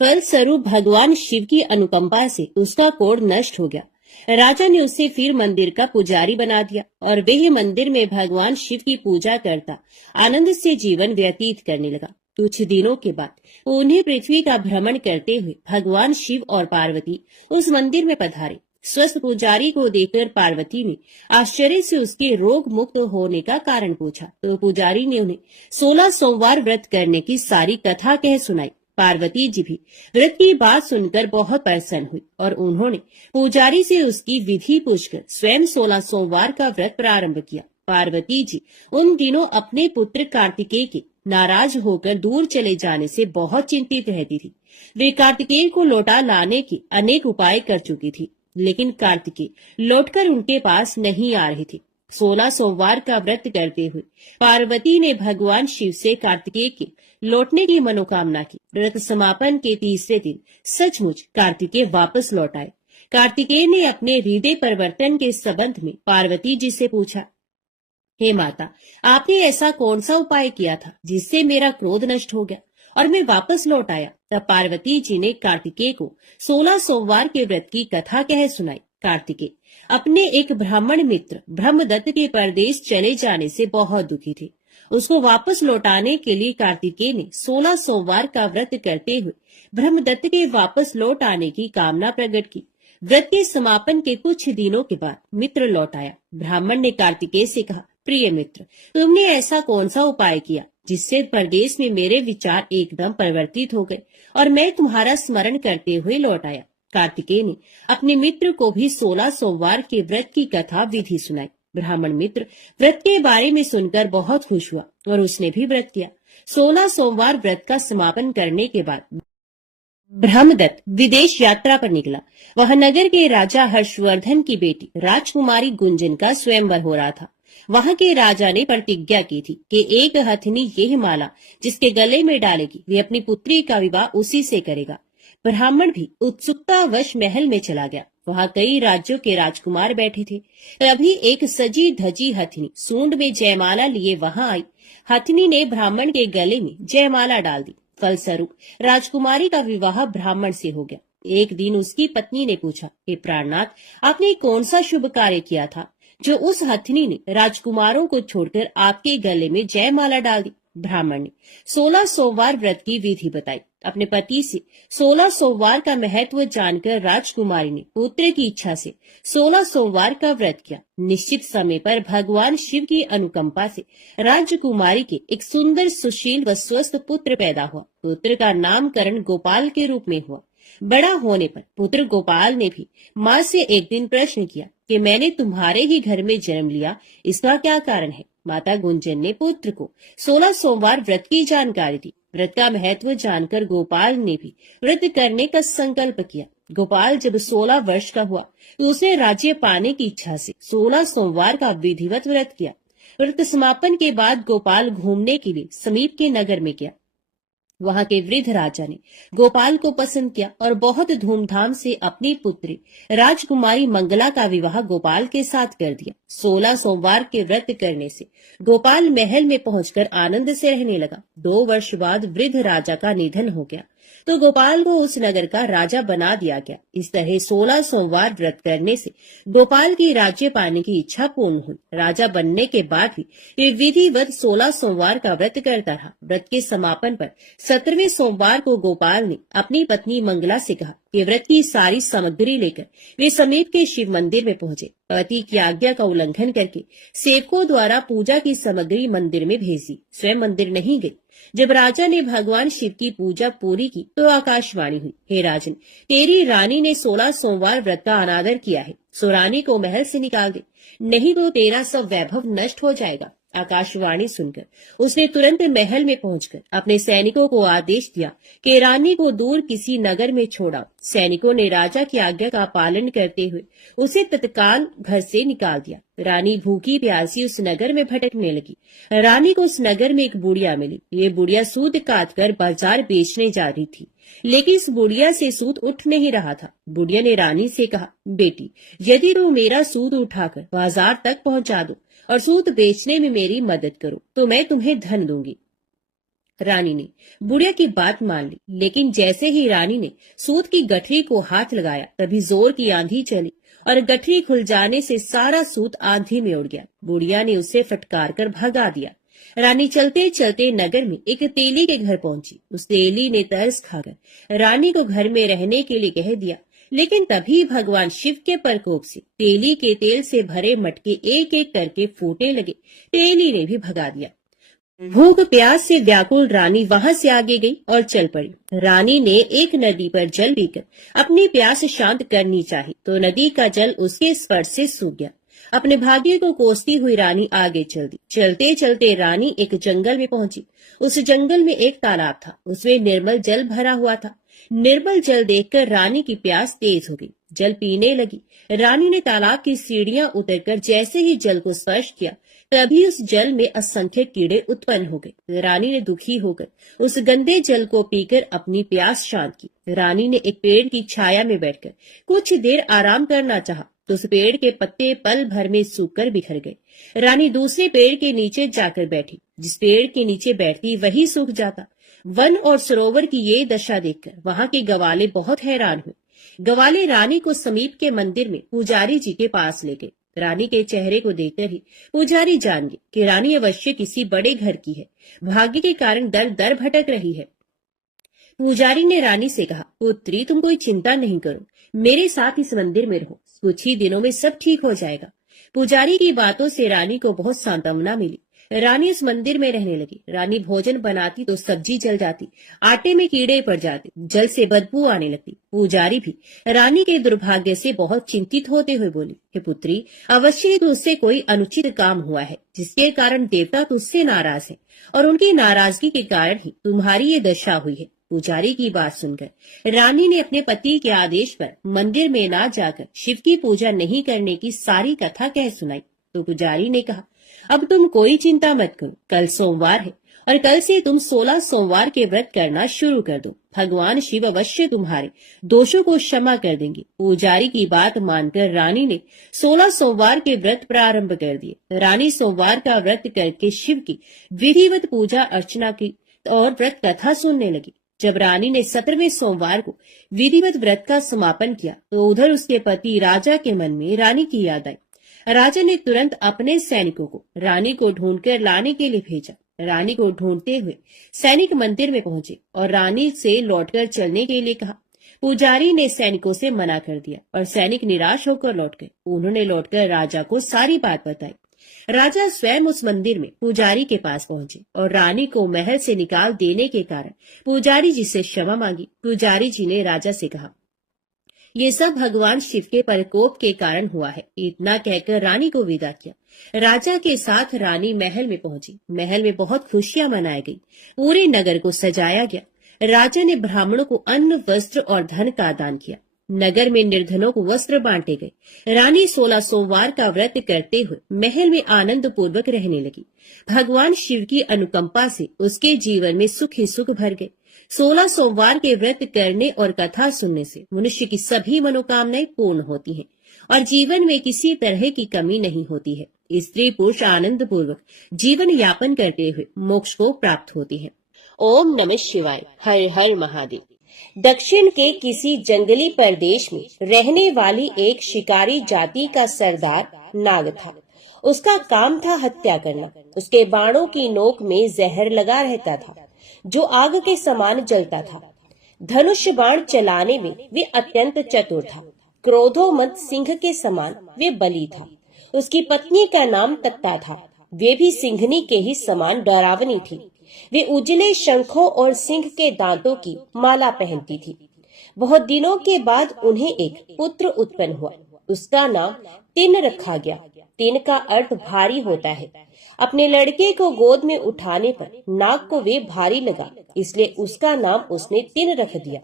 फलस्वरूप भगवान शिव की अनुकंपा से उसका कोढ़ नष्ट हो गया। राजा ने उसे फिर मंदिर का पुजारी बना दिया और वह मंदिर में भगवान शिव की पूजा करता आनंद से जीवन व्यतीत करने लगा। कुछ दिनों के बाद उन्हें पृथ्वी का भ्रमण करते हुए भगवान शिव और पार्वती उस मंदिर में पधारे। स्वस्थ पुजारी को देखकर पार्वती ने आश्चर्य से उसके रोग मुक्त होने का कारण पूछा तो पुजारी ने उन्हें 16 सोमवार व्रत करने की सारी कथा कह सुनाई। पार्वती जी भी व्रत की बात सुनकर बहुत प्रसन्न हुई और उन्होंने पुजारी से उसकी विधि पूछकर स्वयं 16 सोमवार का व्रत प्रारंभ किया। पार्वती जी उन दिनों अपने पुत्र कार्तिकेय के नाराज होकर दूर चले जाने से बहुत चिंतित रहती थी। वे कार्तिकेय को लौटा लाने के अनेक उपाय कर चुकी थी, लेकिन कार्तिकेय लौटकर उनके पास नहीं आ रहे थे। 16 सोमवार का व्रत करते हुए पार्वती ने भगवान शिव से कार्तिकेय के लौटने की मनोकामना की। व्रत समापन के तीसरे दिन सचमुच कार्तिकेय वापस लौट आए। कार्तिकेय ने अपने हृदय परिवर्तन के संबंध में पार्वती जी से पूछा, हे माता, आपने ऐसा कौन सा उपाय किया था जिससे मेरा क्रोध नष्ट हो गया और मैं वापस लौट आया? तब पार्वती जी ने कार्तिकेय को 16 सोमवार के व्रत की कथा कह सुनाई। कार्तिकेय अपने एक ब्राह्मण मित्र ब्रह्मदत्त के परदेश चले जाने से बहुत दुखी थे। उसको वापस लौटाने के लिए कार्तिकेय ने 16 सोमवार का व्रत करते हुए ब्रह्मदत्त के वापस लौट आने की कामना प्रकट की। व्रत के समापन के कुछ दिनों के बाद मित्र लौट आया। ब्राह्मण ने कार्तिकेय से कहा, प्रिय मित्र, तुमने ऐसा कौन सा उपाय किया जिससे परदेश में मेरे विचार एकदम परिवर्तित हो गए और मैं तुम्हारा स्मरण करते हुए लौट आया? कार्तिकेय ने अपने मित्र को भी 16 सोमवार के व्रत की कथा विधि सुनाई। ब्राह्मण मित्र व्रत के बारे में सुनकर बहुत खुश हुआ और उसने भी व्रत किया। 16 सोमवार व्रत का समापन करने के बाद ब्रह्मदत्त विदेश यात्रा पर निकला। वह नगर के राजा हर्षवर्धन की बेटी राजकुमारी गुंजन का स्वयंवर हो रहा था। वहां के राजा ने प्रतिज्ञा की थी कि एक हथिनी यह माला जिसके गले में डालेगी वे अपनी पुत्री का विवाह उसी से करेगा। ब्राह्मण भी उत्सुकतावश महल में चला गया। वहां कई राज्यों के राजकुमार बैठे थे। तभी एक सजी धजी हथिनी सूंड में जयमाला लिए वहां आई। हथिनी ने ब्राह्मण के गले में जयमाला डाल दी। फलस्वरूप राजकुमारी का विवाह ब्राह्मण से हो गया। एक दिन उसकी पत्नी ने पूछा, हे प्राणनाथ, आपने कौन सा शुभ कार्य किया था जो उस हथिनी ने राजकुमारों को छोड़कर आपके गले में जयमाला डाल दी? ब्राह्मण ने 16 सोमवार व्रत की विधि बताई। अपने पति से 16 सोमवार का महत्व जानकर राजकुमारी ने पुत्र की इच्छा से 16 सोमवार का व्रत किया। निश्चित समय पर भगवान शिव की अनुकंपा से राजकुमारी के एक सुंदर, सुशील व स्वस्थ पुत्र पैदा हुआ। पुत्र का नामकरण गोपाल के रूप में हुआ। बड़ा होने पर पुत्र गोपाल ने भी माँ से एक दिन प्रश्न किया कि मैंने तुम्हारे ही घर में जन्म लिया, इसका क्या कारण है? माता गुंजन ने पुत्र को 16 सोमवार व्रत की जानकारी दी। व्रत का महत्व जानकर गोपाल ने भी व्रत करने का संकल्प किया। गोपाल जब 16 वर्ष का हुआ तो उसने राज्य पाने की इच्छा से 16 सोमवार का विधिवत व्रत किया। व्रत समापन के बाद गोपाल घूमने के लिए समीप के नगर में गया। वहां के वृद्ध राजा ने गोपाल को पसंद किया और बहुत धूमधाम से अपनी पुत्री राजकुमारी मंगला का विवाह गोपाल के साथ कर दिया। 16 सोमवार के व्रत करने से गोपाल महल में पहुंचकर आनंद से रहने लगा। 2 वर्ष बाद वृद्ध राजा का निधन हो गया तो गोपाल को उस नगर का राजा बना दिया गया। इस तरह 16 सोमवार व्रत करने से गोपाल की राज्य पाने की इच्छा पूर्ण हुई। राजा बनने के बाद भी वे विधिवत 16 सोमवार का व्रत करता रहा। व्रत के समापन पर 17वें सोमवार को गोपाल ने अपनी पत्नी मंगला से कहा कि व्रत की सारी सामग्री लेकर वे समीप के शिव मंदिर में पहुंचे। पति की आज्ञा का उल्लंघन करके सेवकों द्वारा पूजा की सामग्री मंदिर में भेज दी, स्वयं मंदिर नहीं गई। जब राजा ने भगवान शिव की पूजा पूरी की तो आकाशवाणी हुई, हे राजन, तेरी रानी ने 16 सोमवार व्रत का अनादर किया है, सो रानी को महल से निकाल दे, नहीं तो तेरा सब वैभव नष्ट हो जाएगा। आकाशवाणी सुनकर उसने तुरंत महल में पहुंचकर अपने सैनिकों को आदेश दिया कि रानी को दूर किसी नगर में छोड़ा। सैनिकों ने राजा की आज्ञा का पालन करते हुए उसे तत्काल घर से निकाल दिया। रानी भूखी प्यासी उस नगर में भटकने लगी। रानी को उस नगर में एक बुढ़िया मिली। ये बुढ़िया सूद काट कर बाजार बेचने जा रही थी, लेकिन इस बुढ़िया से सूद उठ नहीं रहा था। बुढ़िया ने रानी से कहा, बेटी, यदि तुम मेरा सूद उठाकर बाजार तक पहुंचा दो और सूद बेचने में मेरी मदद करो तो मैं तुम्हें धन दूंगी। रानी ने बुढ़िया की बात मान ली, लेकिन जैसे ही रानी ने सूत की गठरी को हाथ लगाया तभी जोर की आंधी चली और गठरी खुल जाने से सारा सूत आंधी में उड़ गया। बुढ़िया ने उसे फटकार कर भगा दिया। रानी चलते चलते नगर में एक तेली के घर पहुंची। उस तेली ने तरस खाकर रानी को घर में रहने के लिए कह दिया, लेकिन तभी भगवान शिव के प्रकोप से तेली के तेल से भरे मटके एक एक करके फूटने लगे। तेली ने भी भगा दिया। भूख प्यास से व्याकुल रानी वहां से आगे गई और चल पड़ी। रानी ने एक नदी पर जल पीकर अपनी प्यास शांत करनी चाही तो नदी का जल उसके स्पर्श से सूख गया। अपने भाग्य को कोसती हुई रानी आगे चल दी। चलते चलते रानी एक जंगल में पहुंची। उस जंगल में एक तालाब था, उसमें निर्मल जल भरा हुआ था। निर्मल जल देखकर रानी की प्यास तेज हो गई, जल पीने लगी। रानी ने तालाब की सीढ़ियां उतरकर जैसे ही जल को स्पर्श किया तभी उस जल में असंख्य कीड़े उत्पन्न हो गए। रानी ने दुखी होकर उस गंदे जल को पीकर अपनी प्यास शांत की। रानी ने एक पेड़ की छाया में बैठकर कुछ देर आराम करना चाहा तो उस पेड़ के पत्ते पल भर में सूखकर बिखर गए। रानी दूसरे पेड़ के नीचे जाकर बैठी। जिस पेड़ के नीचे बैठती वही सूख जाता। वन और सरोवर की ये दशा देखकर वहां के गवाले बहुत हैरान हुए। गवाले रानी को समीप के मंदिर में पुजारी जी के पास ले गए। रानी के चेहरे को देखकर ही पुजारी जान गए कि रानी अवश्य किसी बड़े घर की है, भाग्य के कारण दर दर भटक रही है। पुजारी ने रानी से कहा, पुत्री तुम कोई चिंता नहीं करो, मेरे साथ इस मंदिर में रहो, कुछ ही दिनों में सब ठीक हो जाएगा। पुजारी की बातों से रानी को बहुत सांत्वना मिली। रानी उस मंदिर में रहने लगी। रानी भोजन बनाती तो सब्जी जल जाती, आटे में कीड़े पड़ जाते, जल से बदबू आने लगती। पुजारी भी रानी के दुर्भाग्य से बहुत चिंतित होते हुए बोली, हे पुत्री, अवश्य ही तुझसे कोई अनुचित काम हुआ है जिसके कारण देवता तुझसे नाराज है और उनकी नाराजगी के कारण ही तुम्हारी ये दशा हुई है। पुजारी की बात सुनकर रानी ने अपने पति के आदेश पर मंदिर में ना जाकर शिव की पूजा नहीं करने की सारी कथा कह सुनाई। तो पुजारी ने कहा, अब तुम कोई चिंता मत करो, कल सोमवार है और कल से तुम 16 सोमवार के व्रत करना शुरू कर दो। भगवान शिव अवश्य तुम्हारे दोषों को क्षमा कर देंगे। पुजारी की बात मानकर रानी ने 16 सोमवार के व्रत प्रारंभ कर दिए। रानी सोमवार का व्रत करके शिव की विधिवत पूजा अर्चना की और व्रत कथा सुनने लगी। जब रानी ने 17वें सोमवार को विधिवत व्रत का समापन किया तो उधर उसके पति राजा के मन में रानी की याद आई। राजा ने तुरंत अपने सैनिकों को रानी को ढूंढकर लाने के लिए भेजा। रानी को ढूंढते हुए सैनिक मंदिर में पहुंचे और रानी से लौटकर चलने के लिए कहा। पुजारी ने सैनिकों से मना कर दिया और सैनिक निराश होकर लौट गए। उन्होंने लौटकर राजा को सारी बात बताई। राजा स्वयं उस मंदिर में पुजारी के पास पहुंचे और रानी को महल से निकाल देने के कारण पुजारी जी से क्षमा मांगी। पुजारी जी ने राजा से कहा, ये सब भगवान शिव के प्रकोप के कारण हुआ है। इतना कहकर रानी को विदा किया। राजा के साथ रानी महल में पहुंची। महल में बहुत खुशियां मनाई गई। पूरे नगर को सजाया गया। राजा ने ब्राह्मणों को अन्न, वस्त्र और धन का दान किया। नगर में निर्धनों को वस्त्र बांटे गए। रानी 16 सोमवार का व्रत करते हुए महल में आनंद पूर्वक रहने लगी। भगवान शिव की अनुकंपा से उसके जीवन में सुख ही सुख भर गए। 16 सोमवार के व्रत करने और कथा सुनने से मनुष्य की सभी मनोकामनाएं पूर्ण होती हैं और जीवन में किसी तरह की कमी नहीं होती है। स्त्री पुरुष आनंद पूर्वक जीवन यापन करते हुए मोक्ष को प्राप्त होती है। ओम नमः शिवाय। हर हर महादेव। दक्षिण के किसी जंगली प्रदेश में रहने वाली एक शिकारी जाति का सरदार नाग था। उसका काम था हत्या करना। उसके बाणों की नोक में जहर लगा रहता था जो आग के समान जलता था। धनुष बाण चलाने में वे अत्यंत चतुर था। क्रोधोमद सिंह के समान वे बली था। उसकी पत्नी का नाम तत्ता था। वे भी सिंहनी के ही समान डरावनी थी। वे उजले शंखों और सिंह के दांतों की माला पहनती थी। बहुत दिनों के बाद उन्हें एक पुत्र उत्पन्न हुआ। उसका नाम तिन रखा गया। तिन का अर्थ भारी होता है। अपने लड़के को गोद में उठाने पर नाग को वे भारी लगा, इसलिए उसका नाम उसने तिन रख दिया।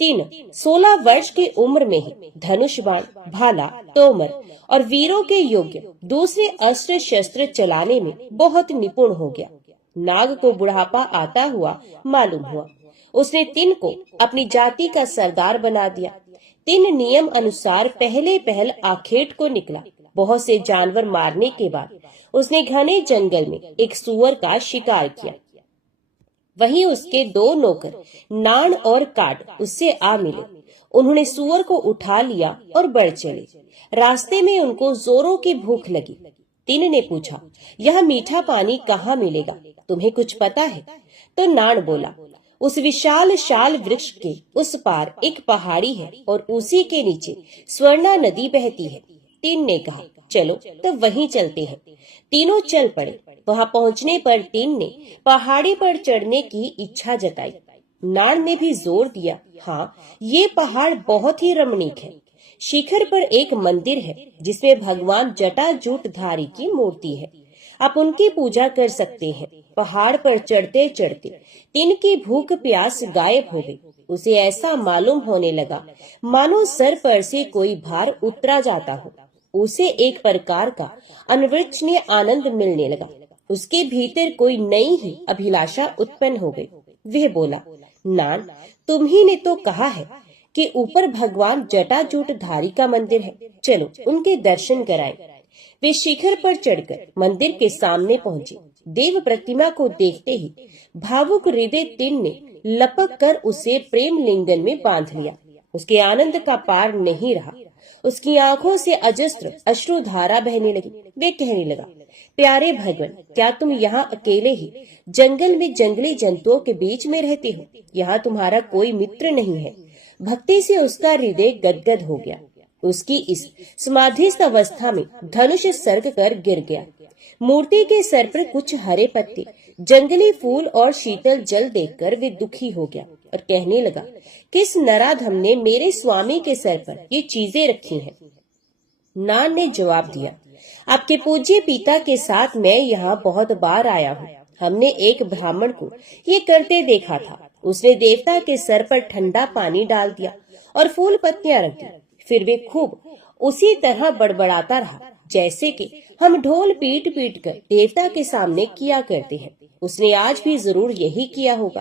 तिन 16 वर्ष की उम्र में ही धनुष बाण, भाला, तोमर और वीरों के योग्य दूसरे अस्त्र शस्त्र चलाने में बहुत निपुण हो गया। नाग को बुढ़ापा आता हुआ मालूम हुआ। उसने तिन को अपनी जाति का सरदार बना दिया। तिन नियम अनुसार पहल आखेट को निकला। बहुत से जानवर मारने के बाद उसने घने जंगल में एक सूअर का शिकार किया। वहीं उसके 2 नौकर नान और काट उससे आ मिले। उन्होंने सूअर को उठा लिया और बढ़ चले। रास्ते में उनको जोरों की भूख लगी। तीन ने पूछा, यह मीठा पानी कहाँ मिलेगा, तुम्हें कुछ पता है? तो नान बोला, उस विशाल शाल वृक्ष के उस पार एक पहाड़ी है और उसी के नीचे स्वर्णा नदी बहती है। तीन ने कहा, चलो तो वहीं चलते हैं। तीनों चल पड़े। वहां पहुंचने पर तीन ने पहाड़ी पर चढ़ने की इच्छा जताई। नान ने भी जोर दिया, हाँ, ये पहाड़ बहुत ही रमणीक है। शिखर पर एक मंदिर है जिसमें भगवान जटाजूटधारी की मूर्ति है। आप उनकी पूजा कर सकते हैं। पहाड़ पर चढ़ते चढ़ते तीन की भूख प्यास गायब हो गई। उसे ऐसा मालूम होने लगा मानो सर पर से कोई भार उतरा जाता हो। उसे एक प्रकार का अनिर्वचनीय आनंद मिलने लगा। उसके भीतर कोई नई ही अभिलाषा उत्पन्न हो गई। वह बोला, नान, तुम्ही ने तो कहा है कि ऊपर भगवान जटाजूटधारी का मंदिर है, चलो उनके दर्शन कराएं। वे शिखर पर चढ़कर मंदिर के सामने पहुंचे। देव प्रतिमा को देखते ही भावुक हृदय तीन ने लपक कर उसे प्रेम लिंगन में बांध लिया। उसके आनंद का पार नहीं रहा। उसकी आंखों से अजस्त्र अश्रुधारा बहने लगी। वे कहने लगा, प्यारे भगवान, क्या तुम यहाँ अकेले ही जंगल में जंगली जंतुओं के बीच में रहते हो? यहाँ तुम्हारा कोई मित्र नहीं है। भक्ति से उसका हृदय गदगद हो गया। उसकी इस समाधिस्थ अवस्था में धनुष सर्ग कर गिर गया। मूर्ति के सर पर कुछ हरे पत्ते, जंगली फूल और शीतल जल देखकर वे दुखी हो गया और कहने लगा, किस नराधम ने मेरे स्वामी के सर पर ये चीजें रखी हैं? नान ने जवाब दिया, आपके पूज्य पिता के साथ मैं यहाँ बहुत बार आया हूँ। हमने एक ब्राह्मण को ये करते देखा था। उसने देवता के सर पर ठंडा पानी डाल दिया और फूल पत्तियां रख दी। फिर वे खूब उसी तरह बड़बड़ाता रहा जैसे कि हम ढोल पीट पीट कर देवता के सामने किया करते हैं। उसने आज भी जरूर यही किया होगा।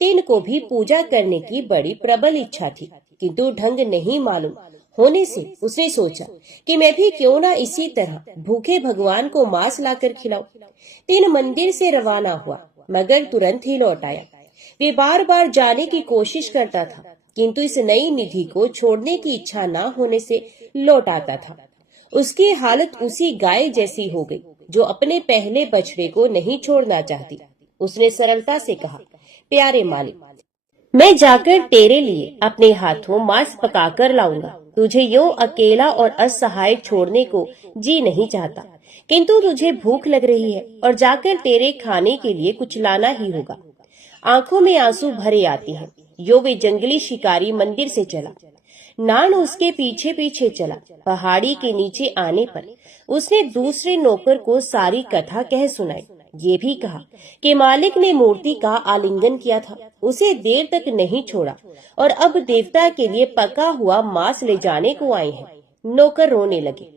तीन को भी पूजा करने की बड़ी प्रबल इच्छा थी, किंतु ढंग नहीं मालूम होने से उसने सोचा कि मैं भी क्यों ना इसी तरह भूखे भगवान को मांस लाकर खिलाऊं। तीन मंदिर से रवाना हुआ, मगर तुरंत ही लौट आया। वे बार बार जाने की कोशिश करता था, किंतु इस नई निधि को छोड़ने की इच्छा न होने से लौट आता था। उसकी हालत उसी गाय जैसी हो गई जो अपने पहले बछड़े को नहीं छोड़ना चाहती। उसने सरलता से कहा, प्यारे मालिक, मैं जाकर तेरे लिए अपने हाथों मांस पकाकर लाऊंगा। तुझे यूं अकेला और असहाय छोड़ने को जी नहीं चाहता, किंतु तुझे भूख लग रही है और जाकर तेरे खाने के लिए कुछ लाना ही होगा। आंखों में आंसू भरे आते हैं। यो वे जंगली शिकारी मंदिर से चला। नान उसके पीछे पीछे चला। पहाड़ी के नीचे आने पर उसने दूसरे नौकर को सारी कथा कह सुनाई। ये भी कहा कि मालिक ने मूर्ति का आलिंगन किया था, उसे देर तक नहीं छोड़ा और अब देवता के लिए पका हुआ मांस ले जाने को आए हैं। नौकर रोने लगे,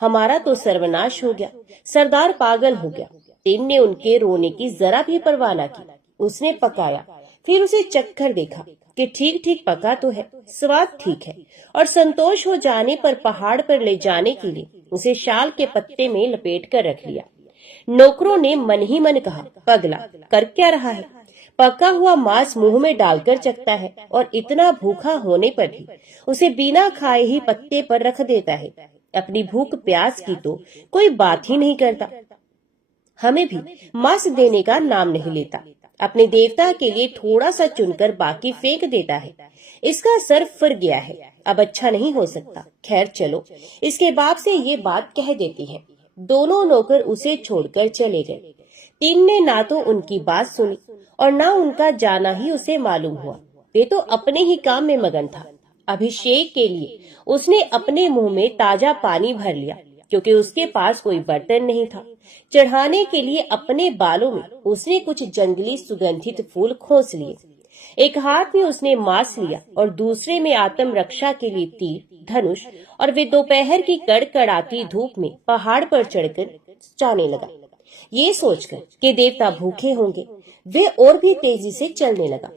हमारा तो सर्वनाश हो गया, सरदार पागल हो गया। तीन ने उनके रोने की जरा भी परवाह न की। उसने पकाया, फिर उसे चक्कर देखा कि ठीक ठीक पका तो है, स्वाद ठीक है, और संतोष हो जाने पर पहाड़ पर ले जाने के लिए उसे शाल के पत्ते में लपेट कर रख लिया। नौकरों ने मन ही मन कहा, पगला कर क्या रहा है? पका हुआ मांस मुंह में डालकर चखता है और इतना भूखा होने पर भी उसे बिना खाए ही पत्ते पर रख देता है। अपनी भूख प्यास की तो कोई बात ही नहीं करता। हमें भी मांस देने का नाम नहीं लेता। अपने देवता के लिए थोड़ा सा चुनकर बाकी फेंक देता है। इसका सर फर गया है, अब अच्छा नहीं हो सकता। खैर चलो, इसके बाप से ये बात कह देती है। दोनों नौकर उसे छोड़कर चले गए। तीन ने ना तो उनकी बात सुनी और ना उनका जाना ही उसे मालूम हुआ। वे तो अपने ही काम में मगन था। अभिषेक के लिए उसने अपने मुंह में ताजा पानी भर लिया, क्योंकि उसके पास कोई बर्तन नहीं था। चढ़ाने के लिए अपने बालों में उसने कुछ जंगली सुगंधित फूल खोस लिए। एक हाथ में उसने मांस लिया और दूसरे में आत्म रक्षा के लिए तीर, धनुष, और वे दोपहर की कड़कड़ाती धूप में पहाड़ पर चढ़कर जाने लगा। ये सोचकर कि देवता भूखे होंगे, वे और भी तेजी से चलने लगा।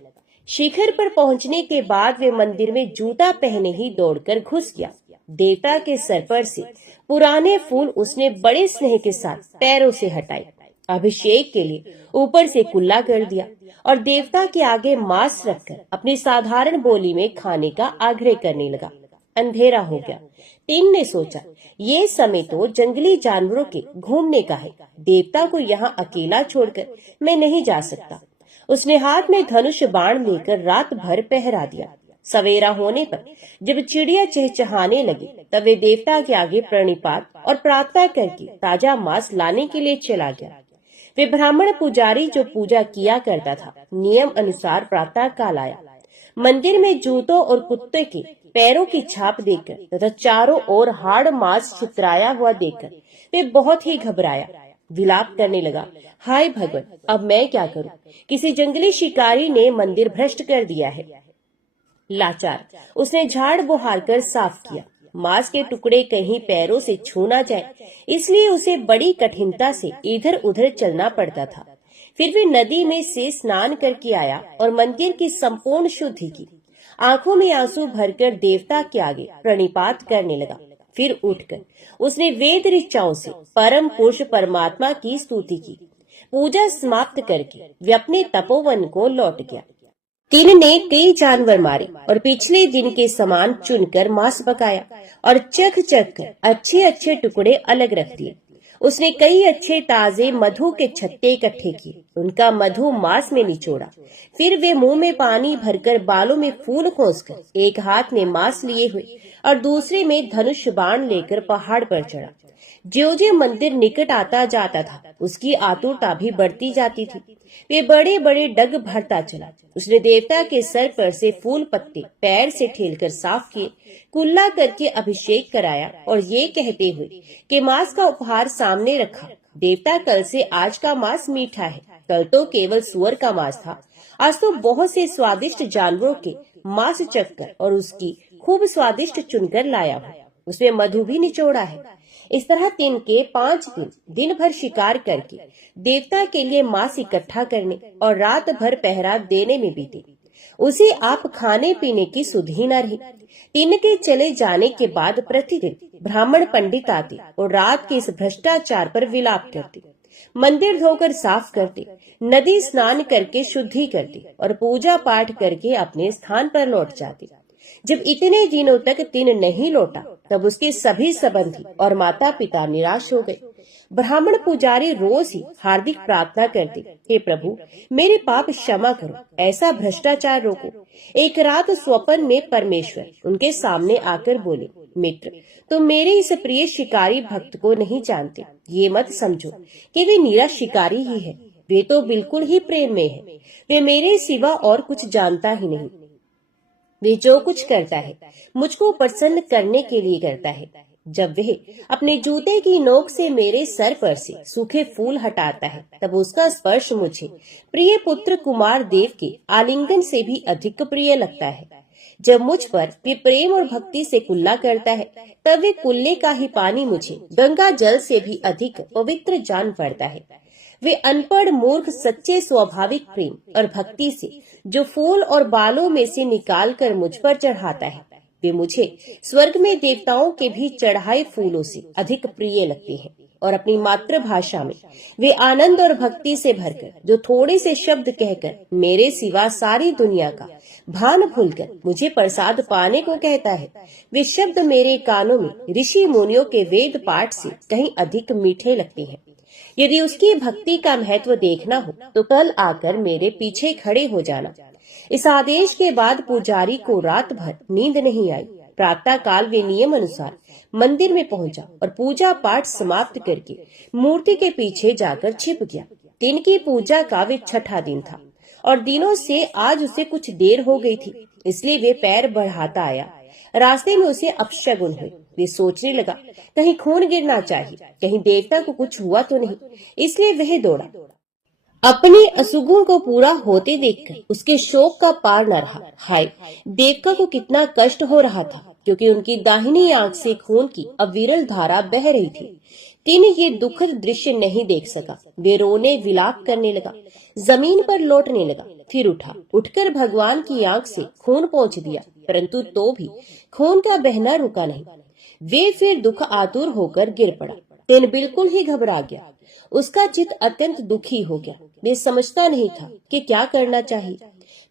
शिखर पर पहुंचने के बाद वे मंदिर में जूता पहने ही दौड़कर घुस गया। देवता के सर पर से पुराने फूल उसने बड़े स्नेह के साथ पैरों से हटाए। अभिषेक के लिए ऊपर से कुल्ला कर दिया और देवता के आगे मांस रखकर अपनी साधारण बोली में खाने का आग्रह करने लगा। अंधेरा हो गया। टिन ने सोचा, ये समय तो जंगली जानवरों के घूमने का है, देवता को यहाँ अकेला छोड़कर मैं नहीं जा सकता। उसने हाथ में धनुष बाण लेकर रात भर पहरा दिया। सवेरा होने पर जब चिड़िया चहचहाने लगी तब वे देवता के आगे प्रणिपात और प्रार्थना करके ताजा मांस लाने के लिए चला गया। वे ब्राह्मण पुजारी जो पूजा किया करता था, नियम अनुसार प्रातः काल आया। मंदिर में जूतों और कुत्ते के पैरों की छाप देखकर तथा चारों ओर हाड़ मांस चितराया हुआ देखकर वे बहुत ही घबराया। विलाप करने लगा, हाय भगवान, अब मैं क्या करूं? किसी जंगली शिकारी ने मंदिर भ्रष्ट कर दिया है। लाचार उसने झाड़ बुहार कर साफ किया। मांस के टुकड़े कहीं पैरों से छू ना जाए, इसलिए उसे बड़ी कठिनता से इधर उधर चलना पड़ता था। फिर भी नदी में से स्नान करके आया और मंदिर की संपूर्ण शुद्धि की। आंखों में आंसू भरकर देवता के आगे प्रणिपात करने लगा। फिर उठकर उसने वेद ऋचाओं से परम पुरुष परमात्मा की स्तुति की। पूजा समाप्त करके वे अपने तपोवन को लौट गया। टिन ने कई जानवर मारे और पिछले दिन के समान चुनकर मांस पकाया और चख कर अच्छे अच्छे टुकड़े अलग रख दिए। उसने कई अच्छे ताजे मधु के छत्ते इकट्ठे किए, उनका मधु मांस में निचोड़ा। फिर वे मुंह में पानी भरकर बालों में फूल खोसकर एक हाथ में मांस लिए हुए और दूसरे में धनुष बाण लेकर पहाड़ पर चढ़ा। ज्यों-ज्यों मंदिर निकट आता जाता था, उसकी आतुरता भी बढ़ती जाती थी। वे बड़े बड़े डग भरता चला। उसने देवता के सर पर से फूल पत्ते पैर से ठेलकर साफ किए, कुल्ला करके अभिषेक कराया और ये कहते हुए कि मांस का उपहार सामने रखा। देवता, कल से आज का मांस मीठा है, कल तो केवल सुअर का मांस था, आज तो बहुत से स्वादिष्ट जानवरों के मांस चखकर और उसकी खूब स्वादिष्ट चुनकर लाया हूँ। उसमें मधु भी निचोड़ा है। इस तरह टिन के 5 दिन भर शिकार करके देवता के लिए मांस इकट्ठा करने और रात भर पहरा देने में बीते। उसे आप खाने पीने की सुध ही न रही। टिन के चले जाने के बाद प्रतिदिन ब्राह्मण पंडित आते और रात के इस भ्रष्टाचार पर विलाप करते। मंदिर धोकर साफ करते, नदी स्नान करके शुद्धि करते और पूजा पाठ करके अपने स्थान पर लौट जाते। जब इतने दिनों तक टिन नहीं लौटा तब उसके सभी संबंधी और माता पिता निराश हो गए। ब्राह्मण पुजारी रोज ही हार्दिक प्रार्थना करते, हे प्रभु, मेरे पाप क्षमा करो, ऐसा भ्रष्टाचार रोको। एक रात स्वप्न में परमेश्वर उनके सामने आकर बोले, मित्र, तुम मेरे इस प्रिय शिकारी भक्त को नहीं जानते। ये मत समझो कि वे निरा शिकारी ही है, वे तो बिल्कुल ही प्रेम में है। वे मेरे सिवा और कुछ जानता ही नहीं। वे जो कुछ करता है मुझको प्रसन्न करने के लिए करता है। जब वह अपने जूते की नोक से मेरे सर पर से सूखे फूल हटाता है तब उसका स्पर्श मुझे प्रिय पुत्र कुमार देव के आलिंगन से भी अधिक प्रिय लगता है। जब मुझ पर वे प्रेम और भक्ति से कुल्ला करता है तब वे कुल्ले का ही पानी मुझे गंगा जल से भी अधिक पवित्र जान पड़ता है। वे अनपढ़ मूर्ख सच्चे स्वाभाविक प्रेम और भक्ति से जो फूल और बालों में से निकाल कर मुझ पर चढ़ाता है, वे मुझे स्वर्ग में देवताओं के भी चढ़ाए फूलों से अधिक प्रिय लगते हैं। और अपनी मातृभाषा में वे आनंद और भक्ति से भरकर जो थोड़े से शब्द कहकर मेरे सिवा सारी दुनिया का भान भूलकर मुझे प्रसाद पाने को कहता है, वे शब्द मेरे कानों में ऋषि मुनियों के वेद पाठ से कहीं अधिक मीठे लगते हैं। यदि उसकी भक्ति का महत्व देखना हो तो कल आकर मेरे पीछे खड़े हो जाना। इस आदेश के बाद पुजारी को रात भर नींद नहीं आई। प्रातः काल वे नियम अनुसार मंदिर में पहुंचा और पूजा पाठ समाप्त करके मूर्ति के पीछे जाकर छिप गया। टिन की पूजा का वे 6ठा दिन था और दिनों से आज उसे कुछ देर हो गई थी, इसलिए वे पैर बढ़ाता आया। रास्ते में उसे अपशगुन हुए। वे सोचने लगा, कहीं खून गिरना चाहिए, कहीं देवता को कुछ हुआ तो नहीं, इसलिए वह दौड़ा। अपने असुगुण को पूरा होते देखकर उसके शोक का पार न रहा। हाय, देवता को कितना कष्ट हो रहा था, क्योंकि उनकी दाहिनी आंख से खून की अविरल धारा बह रही थी। टिन ये दुखद दृश्य नहीं देख सका। वे रोने विलाप करने लगा, जमीन पर लौटने लगा, फिर उठा। उठकर भगवान की आंख से खून पोंछ दिया, परंतु तो भी खून का बहना रुका नहीं। वे फिर दुख आतुर होकर गिर पड़ा। तेन बिल्कुल ही घबरा गया। उसका चित्त अत्यंत दुखी हो गया। वे समझता नहीं था कि क्या करना चाहिए।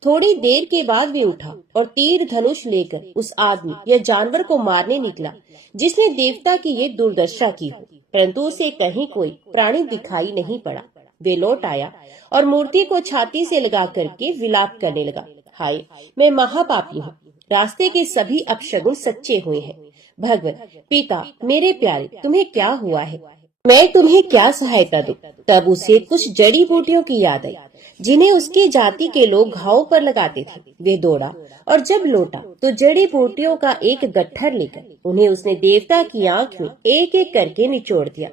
थोड़ी देर के बाद वे उठा और तीर धनुष लेकर उस आदमी या जानवर को मारने निकला जिसने देवता की ये दुर्दशा की हो, परंतु उसे कहीं कोई प्राणी दिखाई नहीं पड़ा। वे लौट आया और मूर्ति को छाती से लगा करके विलाप करने लगा, हाय मैं महापापी हूँ, रास्ते के सभी अपशगुन सच्चे हुए हैं। भगवत पिता मेरे प्यारे, तुम्हें क्या हुआ है, मैं तुम्हें क्या सहायता दूं? तब उसे कुछ जड़ी बूटियों की याद आई जिन्हें उसकी जाति के लोग घावों पर लगाते थे। वे दौड़ा और जब लौटा तो जड़ी बूटियों का एक गट्ठर लेकर उन्हें उसने देवता की आंख में एक एक करके निचोड़ दिया,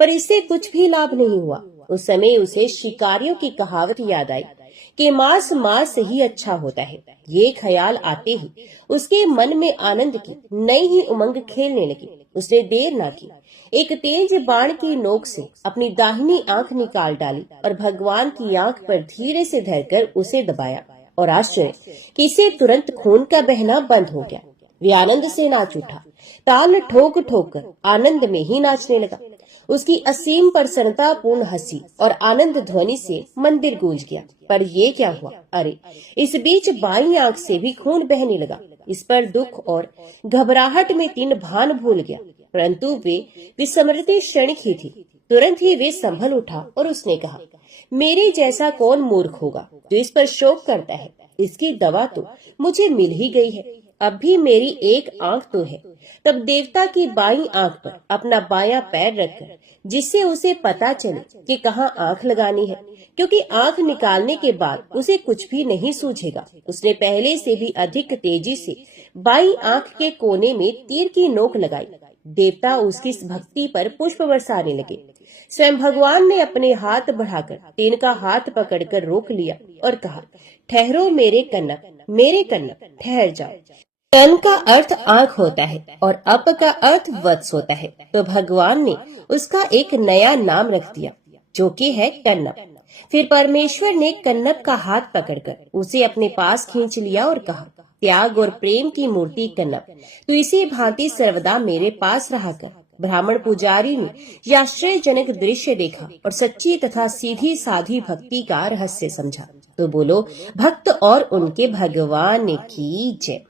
पर इससे कुछ भी लाभ नहीं हुआ। उस समय उसे शिकारियों की कहावत याद आई कि मांस मांस ही अच्छा होता है। ये ख्याल आते ही उसके मन में आनंद की नई ही उमंग खेलने लगी। उसने देर न की, एक तेज बाण की नोक से अपनी दाहिनी आंख निकाल डाली और भगवान की आंख पर धीरे से धरकर उसे दबाया, और आश्चर्य कि इसे तुरंत खून का बहना बंद हो गया। वे आनंद से नाच उठा, ताल ठोक ठोक कर आनंद में ही नाचने लगा। उसकी असीम प्रसन्नतापूर्ण हंसी और आनंद ध्वनि से मंदिर गूंज गया। पर ये क्या हुआ? अरे, इस बीच बाईं आंख से भी खून बहने लगा। इस पर दुख और घबराहट में तीन भान भूल गया, परंतु वे विस्मृति क्षणिक ही थी। तुरंत ही वे संभल उठा और उसने कहा, मेरे जैसा कौन मूर्ख होगा जो इस पर शोक करता है? इसकी दवा तो मुझे मिल ही गई है। अब भी मेरी एक आंख तो है। तब देवता की बाईं आंख पर अपना बायां पैर रखकर, जिससे उसे पता चले कि कहाँ आंख लगानी है, क्योंकि आंख निकालने के बाद उसे कुछ भी नहीं सूझेगा, उसने पहले से भी अधिक तेजी से बाईं आंख के कोने में तीर की नोक लगाई। देवता उसकी इस भक्ति पर पुष्प बरसाने लगे। स्वयं भगवान ने अपने हाथ बढ़ाकर तीन का हाथ पकड़कर रोक लिया और कहा, ठहरो मेरे कन्नप, ठहर जाओ। तन का अर्थ आंख होता है और अप का अर्थ वत्स होता है, तो भगवान ने उसका एक नया नाम रख दिया जो कि है कन्नप। फिर परमेश्वर ने कन्नप का हाथ पकड़कर उसे अपने पास खींच लिया और कहा, त्याग और प्रेम की मूर्ति कन्नप, तो इसी भांति सर्वदा मेरे पास रहा कर। ब्राह्मण पुजारी ने यह आश्चर्यजनक दृश्य देखा और सच्ची तथा सीधी साधी भक्ति का रहस्य समझा। तो बोलो, भक्त और उनके भगवान की जय।